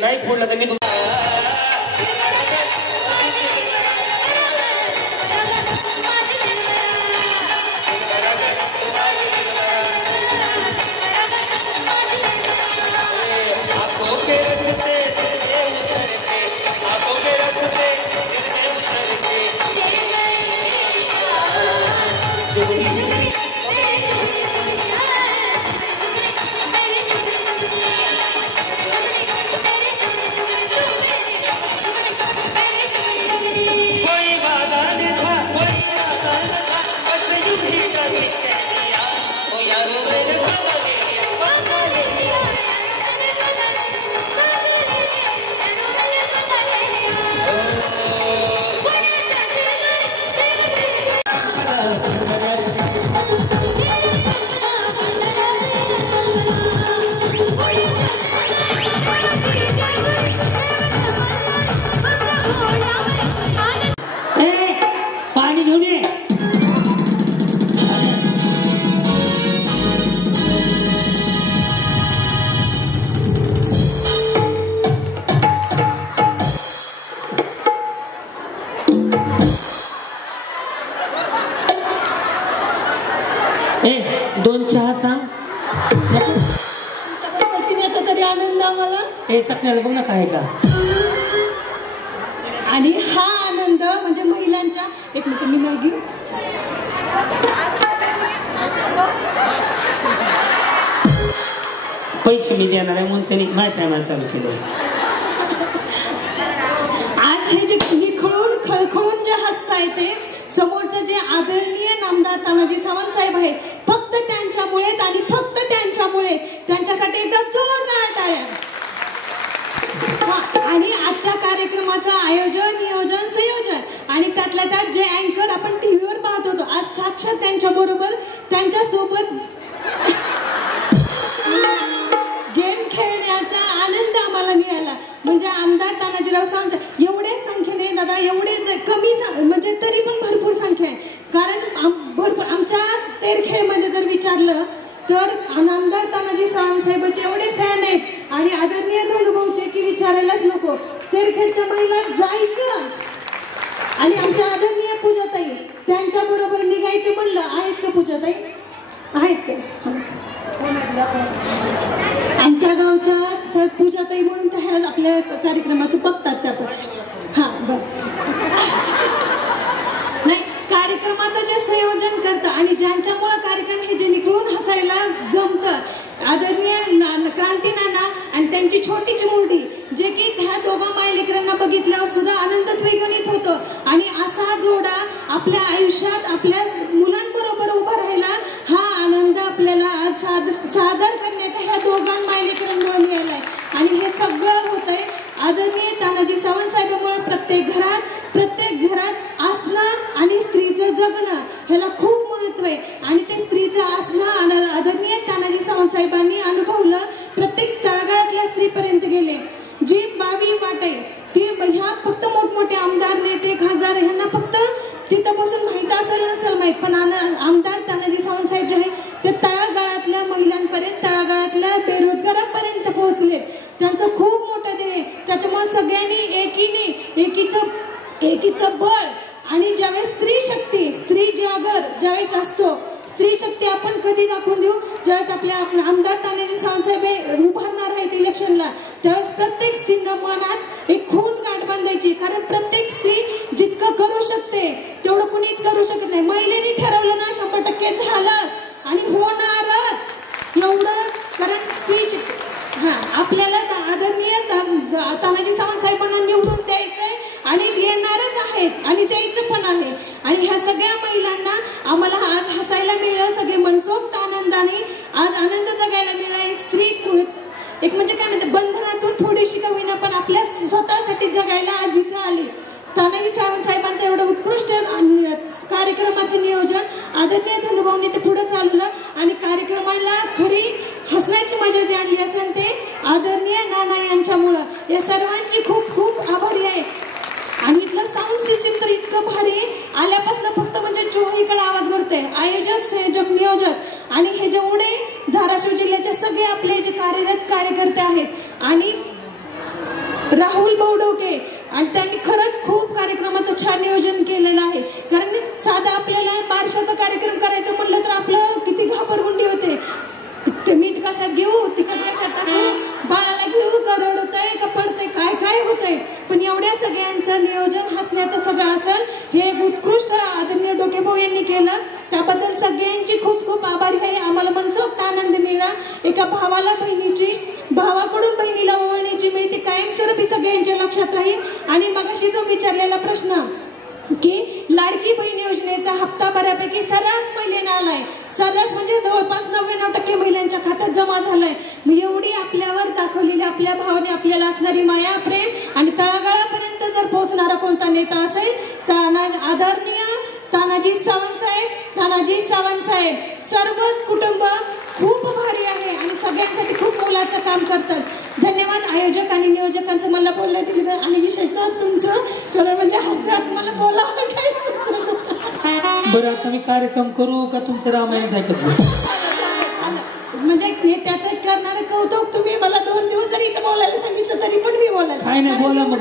नाही फोडला तर मी चकण्याला बघ ना काय का. आणि हा आनंद म्हणजे महिलांच्या एक मिनिट मी नाही पैसे मी देणार आहे म्हणून त्यांनी माझ्या टायमाला चालू केलं. आज हे जे निखळून खळखळून जे हसताय ते समोरचं जे आदरणीय नामदार तानाजी सावंत साहेब आहेत, फक्त त्यांच्यामुळेच आणि फक्त त्यांच्यामुळे त्यांच्यासाठी एकदा जोरदार टाळ्या. आणि आजच्या कार्यक्रमाचं आयोजन नियोजन संयोजन आणि त्यातल्या त्यात जे अँकर आपण टीव्हीवर पाहत होतो आज साक्षात त्यांच्या बरोबर त्यांच्या सोबत करायलाच नको. तेरखेडच्या महिला जायचं आणि आमच्या आदरणीय पूजाताई त्यांच्या बरोबर निघायचं म्हणलं. आहेत का पूजाताई? आहेत का? आमच्या गावच्या तर पूजाताई म्हणून त्या ह्या आपल्या कार्यक्रमाचं बघतात त्या पण. हा बघ नाही, कार्यक्रमाचं जे संयोजन करतं आणि ज्यांच्यामुळे कार्यक्रम हे जे निघून हसायला जमतं, आदरणीय क्रांती नाना आणि त्यांची छोटी चिमुरडी, जे की त्या दोघा मायलेकरांना बघितल्यावर सुद्धा आनंद द्विगुणित होतो. आणि असा जोडा आपल्या आयुष्यात आपल्या मुलांबरोबर उभा राहिला, हा आनंद आपल्याला आज सादर करण्याचा ह्या दोघां मायलेकरांमुळे मिळालाय. आणि हे सगळं होतंय आदरणीय तानाजी सावंत साहेबांमुळे. प्रत्येक घरात असणं आणि स्त्रीचं जगणं ह्याला खूप महत्व आहे. आणि ते स्त्रीचं असणं आदरणीय तानाजी सावंत साहेबांनी अनुभवलं. प्रत्येक तळागाळातल्या स्त्रीपर्यंत गेले. जी बावी वाट आहे ती ह्या फक्त मोठमोठे आमदार नेते खासदार ह्यांना फक्त तिथं बसून माहित असेल नसेल माहित, पण आमदार तानाजी सावंत साहेब जे आहे ते तळागाळातल्या महिलांपर्यंत, तळागाळातल्या बेरोजगारांपर्यंत पोहोचले. त्यांचं खूप मोठं ध्येय. त्याच्यामुळे सगळ्यांनी एकीचं बळ आणि ज्यावेळेस स्त्री शक्ती, स्त्री जागर ज्यावेळेस असतो, स्त्री शक्ती आपण कधी दाखवून देऊ? ज्यावेळेस आपल्या आमदार तानाजी सावंत साहेब उभारणार आहेत इलेक्शनला, त्यावेळेस प्रत्येक स्त्रीनं मनात एक खून गाठ बांधायची. कारण प्रत्येक स्त्री जितकं करू शकते तेवढं कुणीच करू शकत नाही. महिलेने ठरवलं ना 100% झालं आणि होणारच एवढं. कारण स्त्री आपल्याला आदरणीय तानाजी सावंत साहेबांना निवडून द्यायचंय आणि येणारच आहेत आणि द्यायचं पण आहे. आणि ह्या सगळ्या महिलांना आम्हाला आज हसायला मिळलं, सगळे मनसोक्त आनंदाने आज आनंद जगायला मिळाला. एक स्त्री एक म्हणजे काय म्हणते, बंधनातून थोडीशी का होईना पण आपल्या स्वतःसाठी जगायला आज इथं आली. तानाजी सावंत साहेबांचं एवढं उत्कृष्ट कार्यक्रमाचं नियोजन आदरणीय धनुभाऊंनी ते पुढे चालवलं. आणि कार्यक्रमाला खरी हसण्याची मजा जी आणली असेल ते आदरणीय नाना यांच्यामुळं. या सर्वांची खूप खूप आभारी आहे. आणि इथलं साऊंड सिस्टीम तर इतकं भारी आल्यापासून फक्त म्हणजे चोहीकडे आवाज करते. आयोजक, संयोजक, नियोजक आणि हे जेवढे धाराशिव जिल्ह्याचे सगळे आपले जे कार्यरत कार्यकर्ते आहेत आणि राहुल बौडोके, आणि त्यांनी खरंच खूप कार्यक्रमाचं छान नियोजन केलेलं आहे. कारण साधा आपल्याला बारशाचा कार्यक्रम करायचं म्हटलं तर आपलं किती घाबरगुंडी होते. ते मीठ कशात घेऊ, तिखट कशात टाकू, बाळाला घेऊ, का रडतंय का पडतंय, काय काय होतंय. पण एवढ्या सगळ्यांचं नियोजन हसण्याचं सगळं असेल हे उत्कृष्ट आदरणीय डोकेभाऊ यांनी केलं. त्याबद्दल सगळ्यांची खूप खूप आभारी आहे. आम्हाला मनसोक्त आनंद मिळाला. एका भावाला बहिणीची, भावाकडून बहिणीला ओवाळण्याची मिळते कायमस्वरूपी सगळ्यांच्या लक्षात राहील. आणि मगाशी जो विचारलेला प्रश्न की लाडकी बहीण योजनेचा हप्ता बऱ्यापैकी सर्रास महिलेला आलाय. सर्रास म्हणजे जवळपास 99% महिलांच्या खात्यात जमा झालाय. एवढी आपल्यावर दाखवलेली आपल्या भावाने आपल्याला असणारी माया, प्रेम आणि तळागाळापर्यंत जर पोहोचणारा कोणता नेता असेल तर आदरणीय तानाजी सावंत साहेब. सर्वच कुटुंब खूप भारी आहे आणि सगळ्यांसाठी खूप मोलाचं काम करतात. धन्यवाद आयोजक आणि नियोजकांचं मला बोलण्यात दिलं आणि विशेषतः तुमचं. खरं म्हणजे हसण्यात मला बोलावं काय. बरं आता मी कार्यक्रम करू का तुमचं रामायण ऐकत? म्हणजे त्याचं करणारं कौतुक तुम्ही मला 2 दिवस जरी इथं बोलायला सांगितलं तरी पण मी बोलायला काय नाही बोला. मग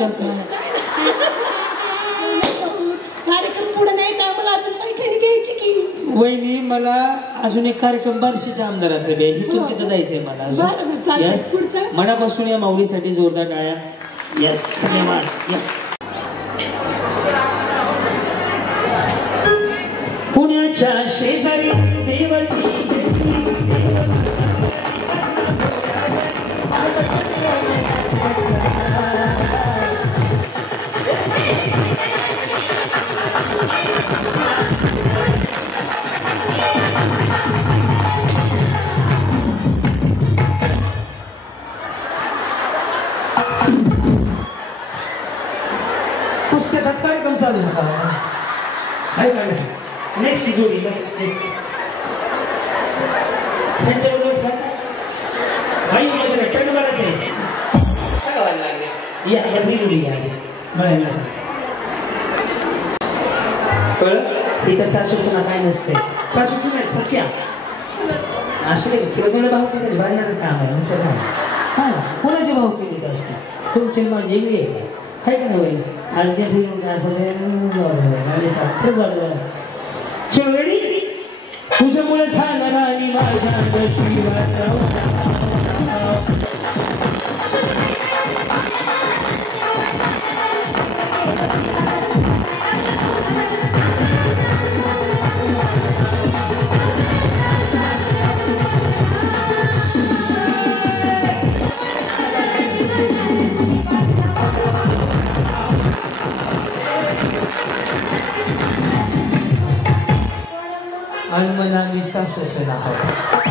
कार्यक्रम पुढे न्यायचा मला अजून पैठणी घ्यायची की वहिनी. मला अजून एक कार्यक्रम बार्शीच्या आमदाराचं बे इथून तिथं जायचंय मला अजून. मनापासून या माऊलीसाठी जोरदार टाळ्या. यस धन्यवाद. पुण्याच्या शेजारी देवाची पुस्तकात कार्यक्रम चालू होता. नेक्स्ट जोडी त्यांच्याबरोबर तिथं सासूना काय नसते. सासू नाही सख्या असे भाऊ भांडणारच काम आहे नुसतं. हा कोणाचे भाऊ केली असते तुमचे माझे गे आहे का नाही आज काय फिरून काय चवडी तुझ्यामुळे झालं आणि माझ्या नशिबाचा आणि मला आम्ही सासू आहोत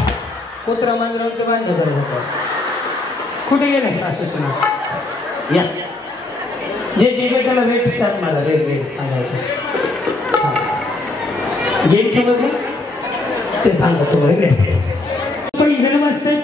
कुत्रा मांजरावर ते बांधलं करत होतं कुठे गेले सासू या जे जे त्याला रेट असतात मला रेट सांगायचं गेम समजलं ते सांगतो तुम्हाला रेट पण जण वाजतंय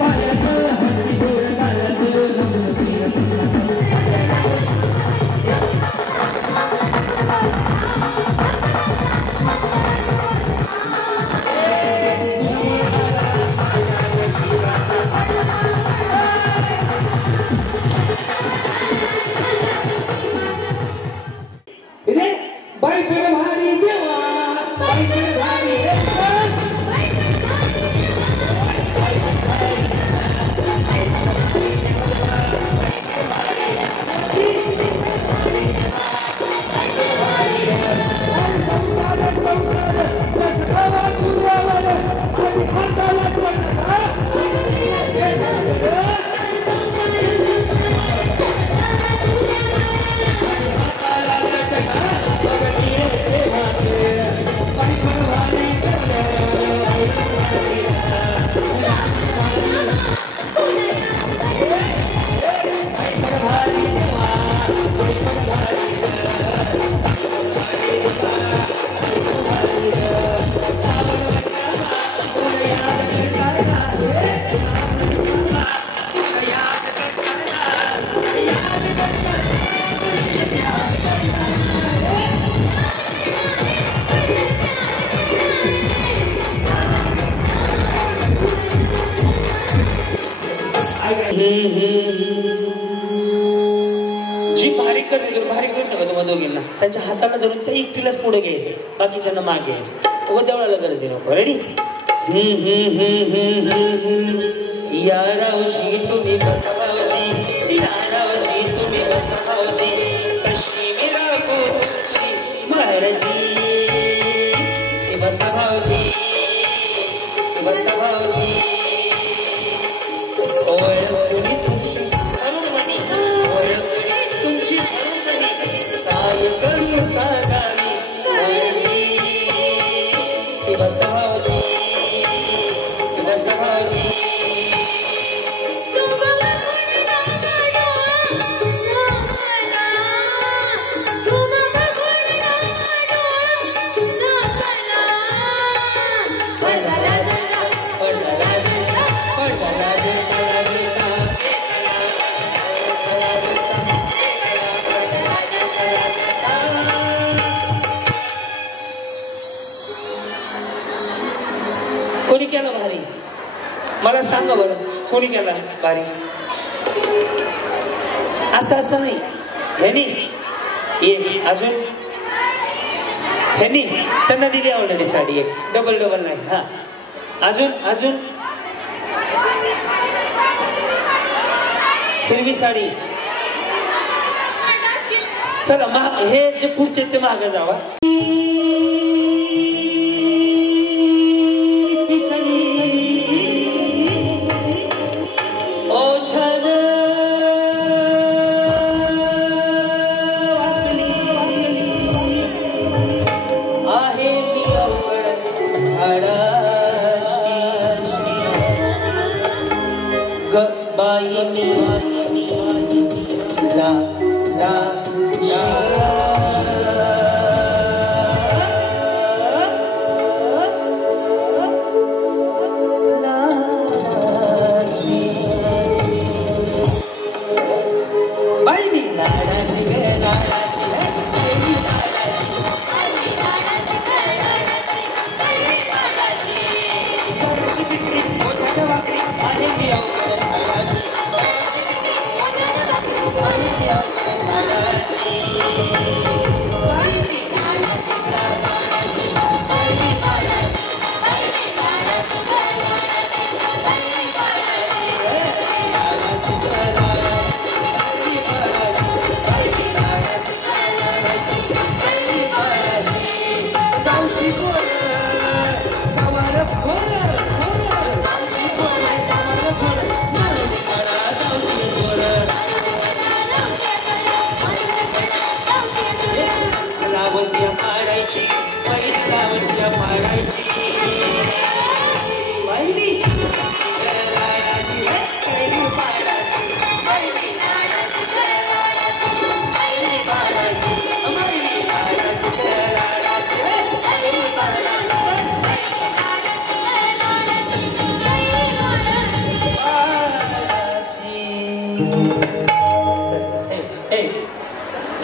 जी भारी करतो दोघींना त्यांच्या हाताला धरून त्या एकटीलाच पुढे घ्यायचं बाकीच्यांना मागे घ्यायचं व देवळाला गर्दी नको रेडी या रावजी तुम्ही बसा भाऊजी या रावजी तुम्ही बसा भाऊजी कशी मी राखू तुमची महाराजी बसा भाऊजी बसा भाऊजी ओळखली तुमची करू सागावी बसा भाऊजी बसा भाऊजी कोणी केलं भारी मला सांगा बरं कोणी केला भारी असं नाही ह्यानी एक अजून ह्यानी त्यांना दिली ऑलरेडी साडी एक डबल नाही हा अजून हिरवी साडी चला हे जे पुढचे ते मागे जावा Bye.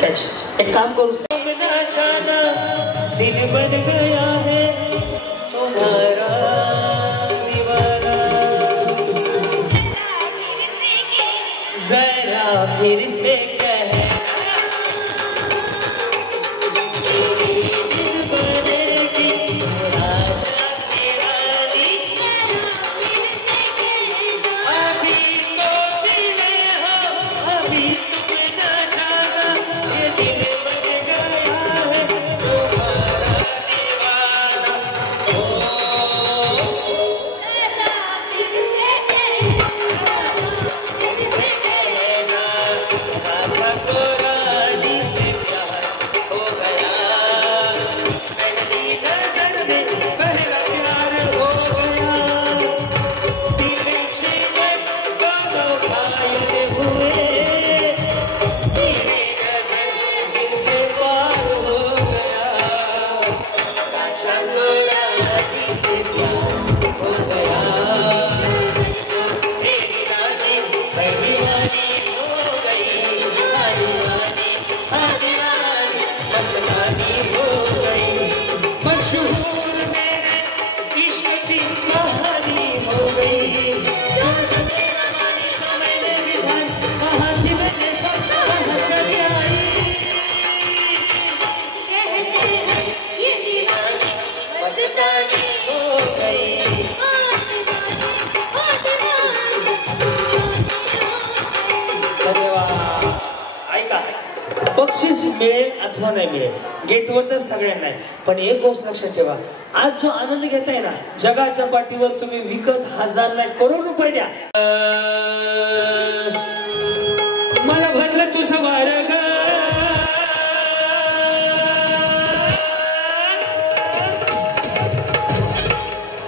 कॅच. एक काम करू, दिल बन गया है तुम्हारा दीवाना, जरा फिर से कह बक्षीस मिळेल अथवा नाही मिळेल, गेटवर तर सगळ्यांना आहे. पण एक गोष्ट लक्षात ठेवा, आज जो आनंद घेताय ना, जगाच्या पाठीवर तुम्ही विकत 1000 नाही करोड रुपये द्या. मला भरलं तुझं वारग,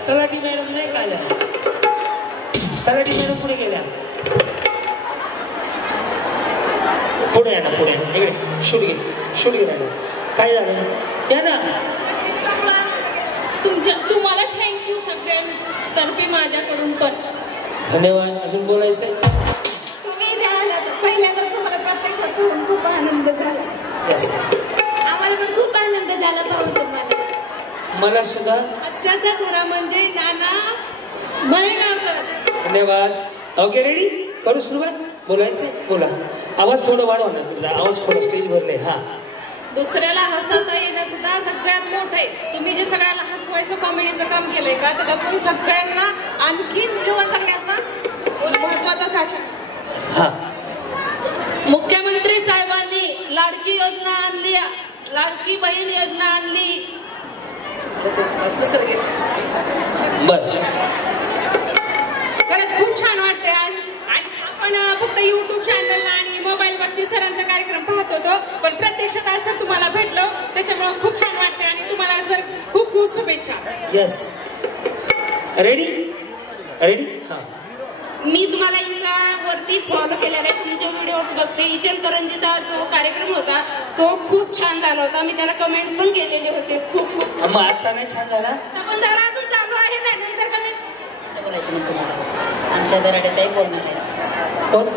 तलाठी मॅडम नाही का आल्या? तलाठी मॅडम पुढे गेल्या. पुढे या ना, पुढे इकडे शूट घे मॅडम. काय झालं? या ना. तुम्हाला थँक्यू सगळ्यांतर्फे माझ्याकडून पण धन्यवाद. अजून बोलायचंय? तुम्ही पहिल्यांदा तुम्हाला प्रशंसा करून खूप आनंद झाला. आम्हाला पण खूप आनंद झाला पाहून तुम्हाला. मला सुद्धा. हास्याचा झरा म्हणजे नाना मळेगावकर. धन्यवाद. Okay, ready? करू सुरुवात. बोलायचंय? बोला. आवाज थोडं वाढवा ना, तुझा आवाज थोडा स्टेज भरले. हा. दुसऱ्याला हसवता येणं सुद्धा सगळ्यात मोठं आहे. तुम्ही जे सगळ्याला हसवायचं कॉमेडीचं काम केलंय का, त्याच्यातून सगळ्यांना आणखीन जीवन जगण्याचा महत्वाचा साठा. हा. मुख्यमंत्री साहेबांनी लाडकी योजना आणली, लाडकी बहीण योजना आणली. बर. खरंच खूप छान वाटतंय आज. आणि आपण फक्त युट्यूब चॅनल आणि मोबाईल वरती सरांचा कार्यक्रम पाहत होतो, पण प्रत्यक्षात आज तर तुम्हाला भेटलो, त्याच्यामुळे खूप छान वाटतंय. आणि तुम्हाला सर खूप खूप शुभेच्छा. येस. रेडी? रेडी? हा. मी तुम्हाला इंस्टावरती फॉलो केलेला आहे, तुमचे व्हिडिओज बघते. इचलकरंजीचा जो कार्यक्रम होता तो खूप छान झाला होता. मी त्याला कमेंट पण केलेले होते. खूप खूप. मग आजचा नाही छान झाला? पण जरा अजून चालू आहे ना, नंतर कमेंट बोलायचं ना तुम्हाला. आमच्या घरात काही बोलणं आहे. कोण?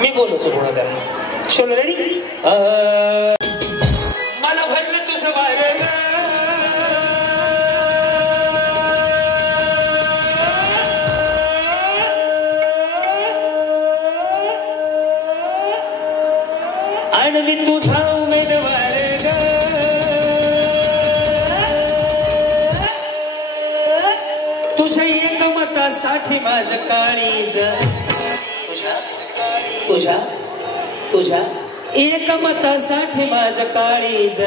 मी बोलतो कोणा त्यांना. चलो, रेडी? मला भरलं तुझं वारग, आणली तुझा उमेदवार ग, तुझ्या एकमतासाठी माझं काळीज, तुझ्या एकमतासाठी माझं काळीज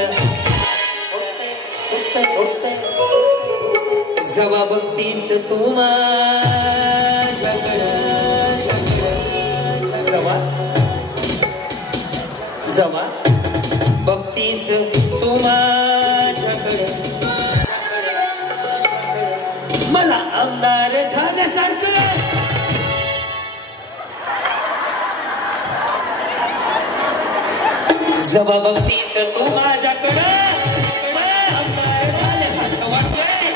जवा बघतीस तू माझ्याकडं, जवा बघतीस तू माझ्याकडं, मला आमदार झाल्यासारखं जवा बघतीस तू माझ्याकडं, मला आमदार झाल्यासारखं वाटतंय.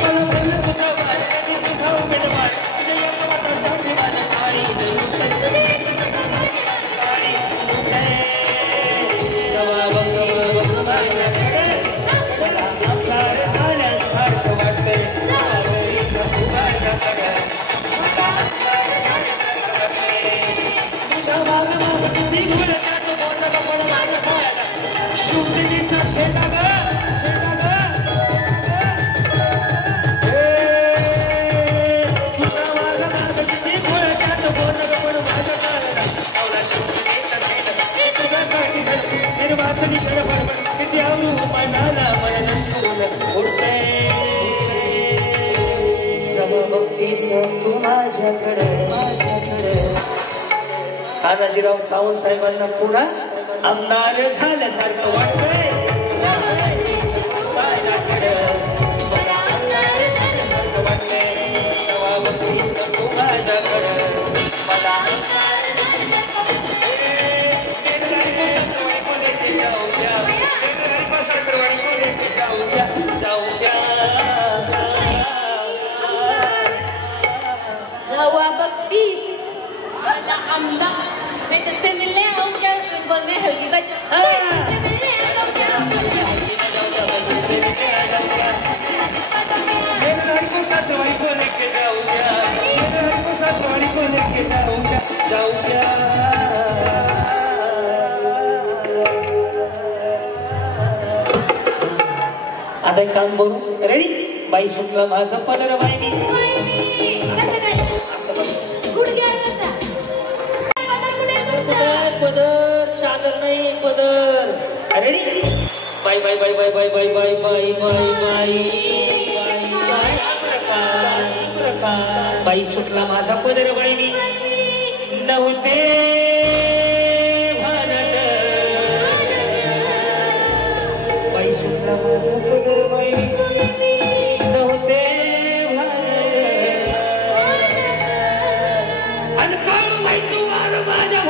मला बोललं तुझं वारं, तुझा उमेदवार, तुझ्या एकमतासाठी माझं पाहू मनाला मनच फुल उठते समभक्तीस तू माझ्याकडे तानाजीराव सावंत साहेबांना पुन्हा आमदार झाल्यासारखं वाटतंय माझ्याकडे मला आमदार झाल्यासारखं वाटतंय समभक्तीस तू माझ्याकडे मला मैं तुझसे मिलने आऊँ क्या बोलने हल्दी बजा आता एक काम करू रेडी बाई सुटलं माझं पदर बाई पदर चादर नाही पदर रेडी बाई बाई बाई बाई बाई बाई बाई बाई बाई बाई बाई सुटला माझा पदर बाई नव्हते भारत बाई सुटला माझा पदर बाई नव्हते भारत आणि काम बाईचं वार माझ्या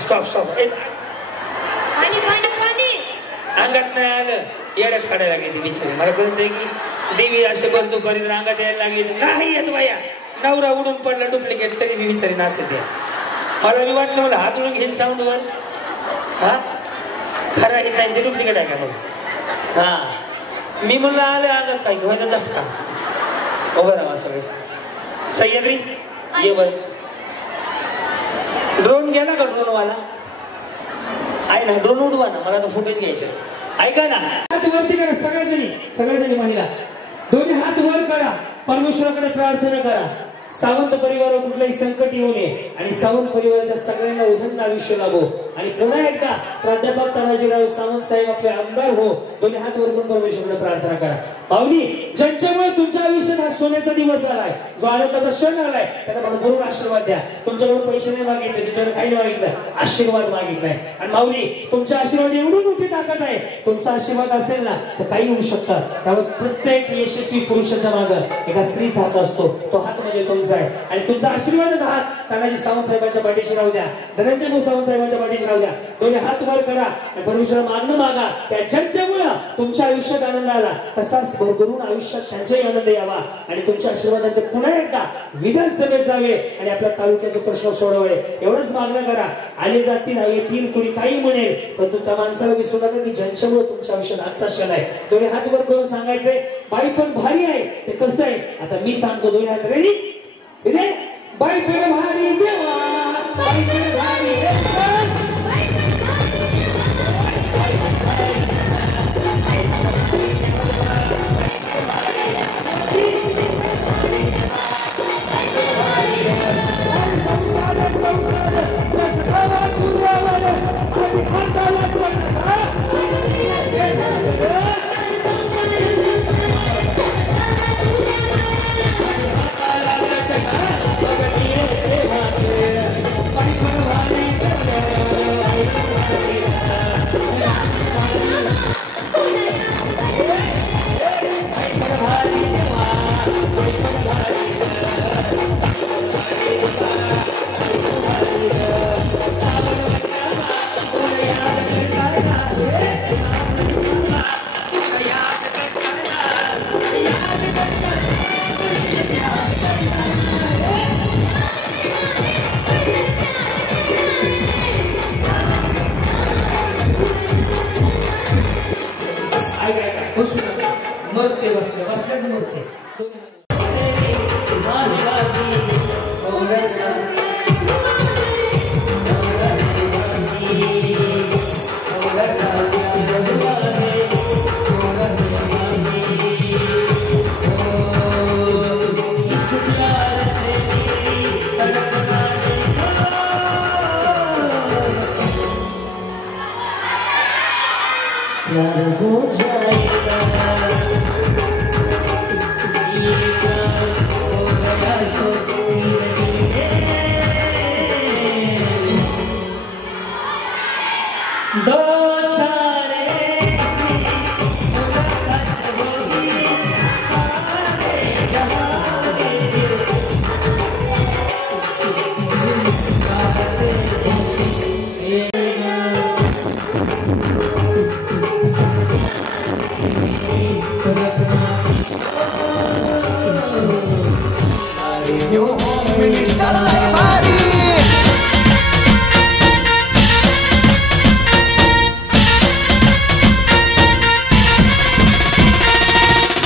स्टॉप स्टॉप अंगात नाही आलं येड्यात काढायला लागली ती बिचारी मला कळतंय की देवी असे बंदूपर्यंत अंगात यायला लागली नाही येत बाया नवरा उडून पडला डुप्लिकेट तरी मी बिचारी नाचते मला मी वाटलं मला हात उडून घेऊन सांगतो वर हा खरा हे काय ते डुप्लिकेट आहे का मग हा मी म्हणलं आलं अंगात काय व्हायचा झटका उभं राहा सगळे सह्याद्री ये बर ड्रोन गेला का ड्रोनवाला आहे ना ड्रोन उडवा ना मला तर फुटेज घ्यायचे ऐका ना हात वरती करा सगळ्याजणी महिला दोन्ही हात वर करा परमेश्वराकडे प्रार्थना करा सावंत परिवारावर कुठलंही संकट येऊ नये आणि सावंत परिवाराच्या सगळ्यांना उदंड आयुष्य लाभो आणि पुन्हा एकदा प्राध्यापक तानाजीराव सावंत साहेब आपले आमदार हो दोन्ही हात वर करून परमेश्वराकडे प्रार्थना करा पाहुणी ज्यांच्यामुळे तुमच्या आयुष्यात हा सोन्याचा दिवस आलाय जो आनंदाचा क्षण आलाय त्यांना भरभरून आशीर्वाद द्या तुमच्याकडून पैसे नाही मागितले तुमच्याकडे काही नाही मागितलं आशीर्वाद मागितलाय आणि माऊली तुमच्या आशीर्वाद एवढी मोठी ताकद आहे तुमचा आशीर्वाद असेल ना तर काही होऊ शकतात त्यामुळे प्रत्येक यशस्वी पुरुषाच्या मागे एका स्त्रीचा हात असतो तो हात म्हणजे तुमचा आहे आणि तुमचा आशीर्वादच हात तानाजी सावंत साहेबांच्या पाठीशी राहू द्या धनंजय भाऊ सावंत साहेबांच्या पाठीशी राहू द्या दोन्ही हात वर करा आणि परमेश्वर मागणं मागा त्यांच्यामुळे तुमच्या आयुष्यात आनंद आला तसाच भरभरून आयुष्यात त्यांचाही आनंद यावा आणि तुमच्या आशीर्वादात पुन्हा एकदा विधानसभेत जावे आणि आपल्या तालुक्याचे प्रश्न सोडवावे एवढंच मागणं करा आले जातील येतील कोणी काही म्हणेल परंतु त्या माणसाला विसरू नका की ज्यांच्यामुळे तुमच्या आयुष्यात आजचा क्षण आहे दोन्ही हात वर करून सांगायचंय बाई पण भारी आहे ते कसं आहे आता मी सांगतो दोन्ही हात रेडी बाई पण भारी देवा बाई पण भारी देवा मरते बसल्याच मरते. प्यार हो जाएगा हो गया तो दो छाड़े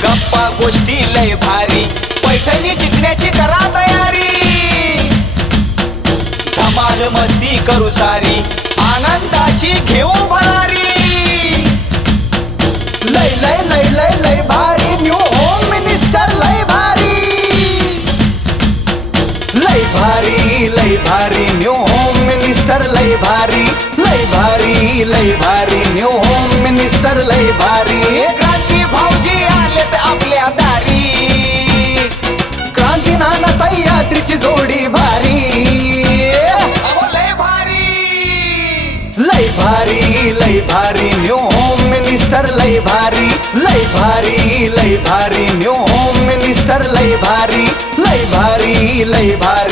गप्पा गोष्टी लय भारी पैठणी जिंकण्याची करा तयारी धमाल मस्ती करू सारी आनंदाची घेऊ भरारी लय लय लय लय लय भारी न्यू होम मिनिस्टर लय भारी लय भारी लय भारी न्यू होम मिनिस्टर लय भारी लय भारी लय भारी न्यू होम मिनिस्टर लय भारी क्रांती भाऊजी आलेत आपल्या दारी क्रांती नाना सह्याद्रीची जोडी भारी लय भारी लय भारी लय भारी न्यू होम मिनिस्टर लय भारी लय भारी लय भारी न्यू होम मिनिस्टर लय भारी लय भारी लय भारी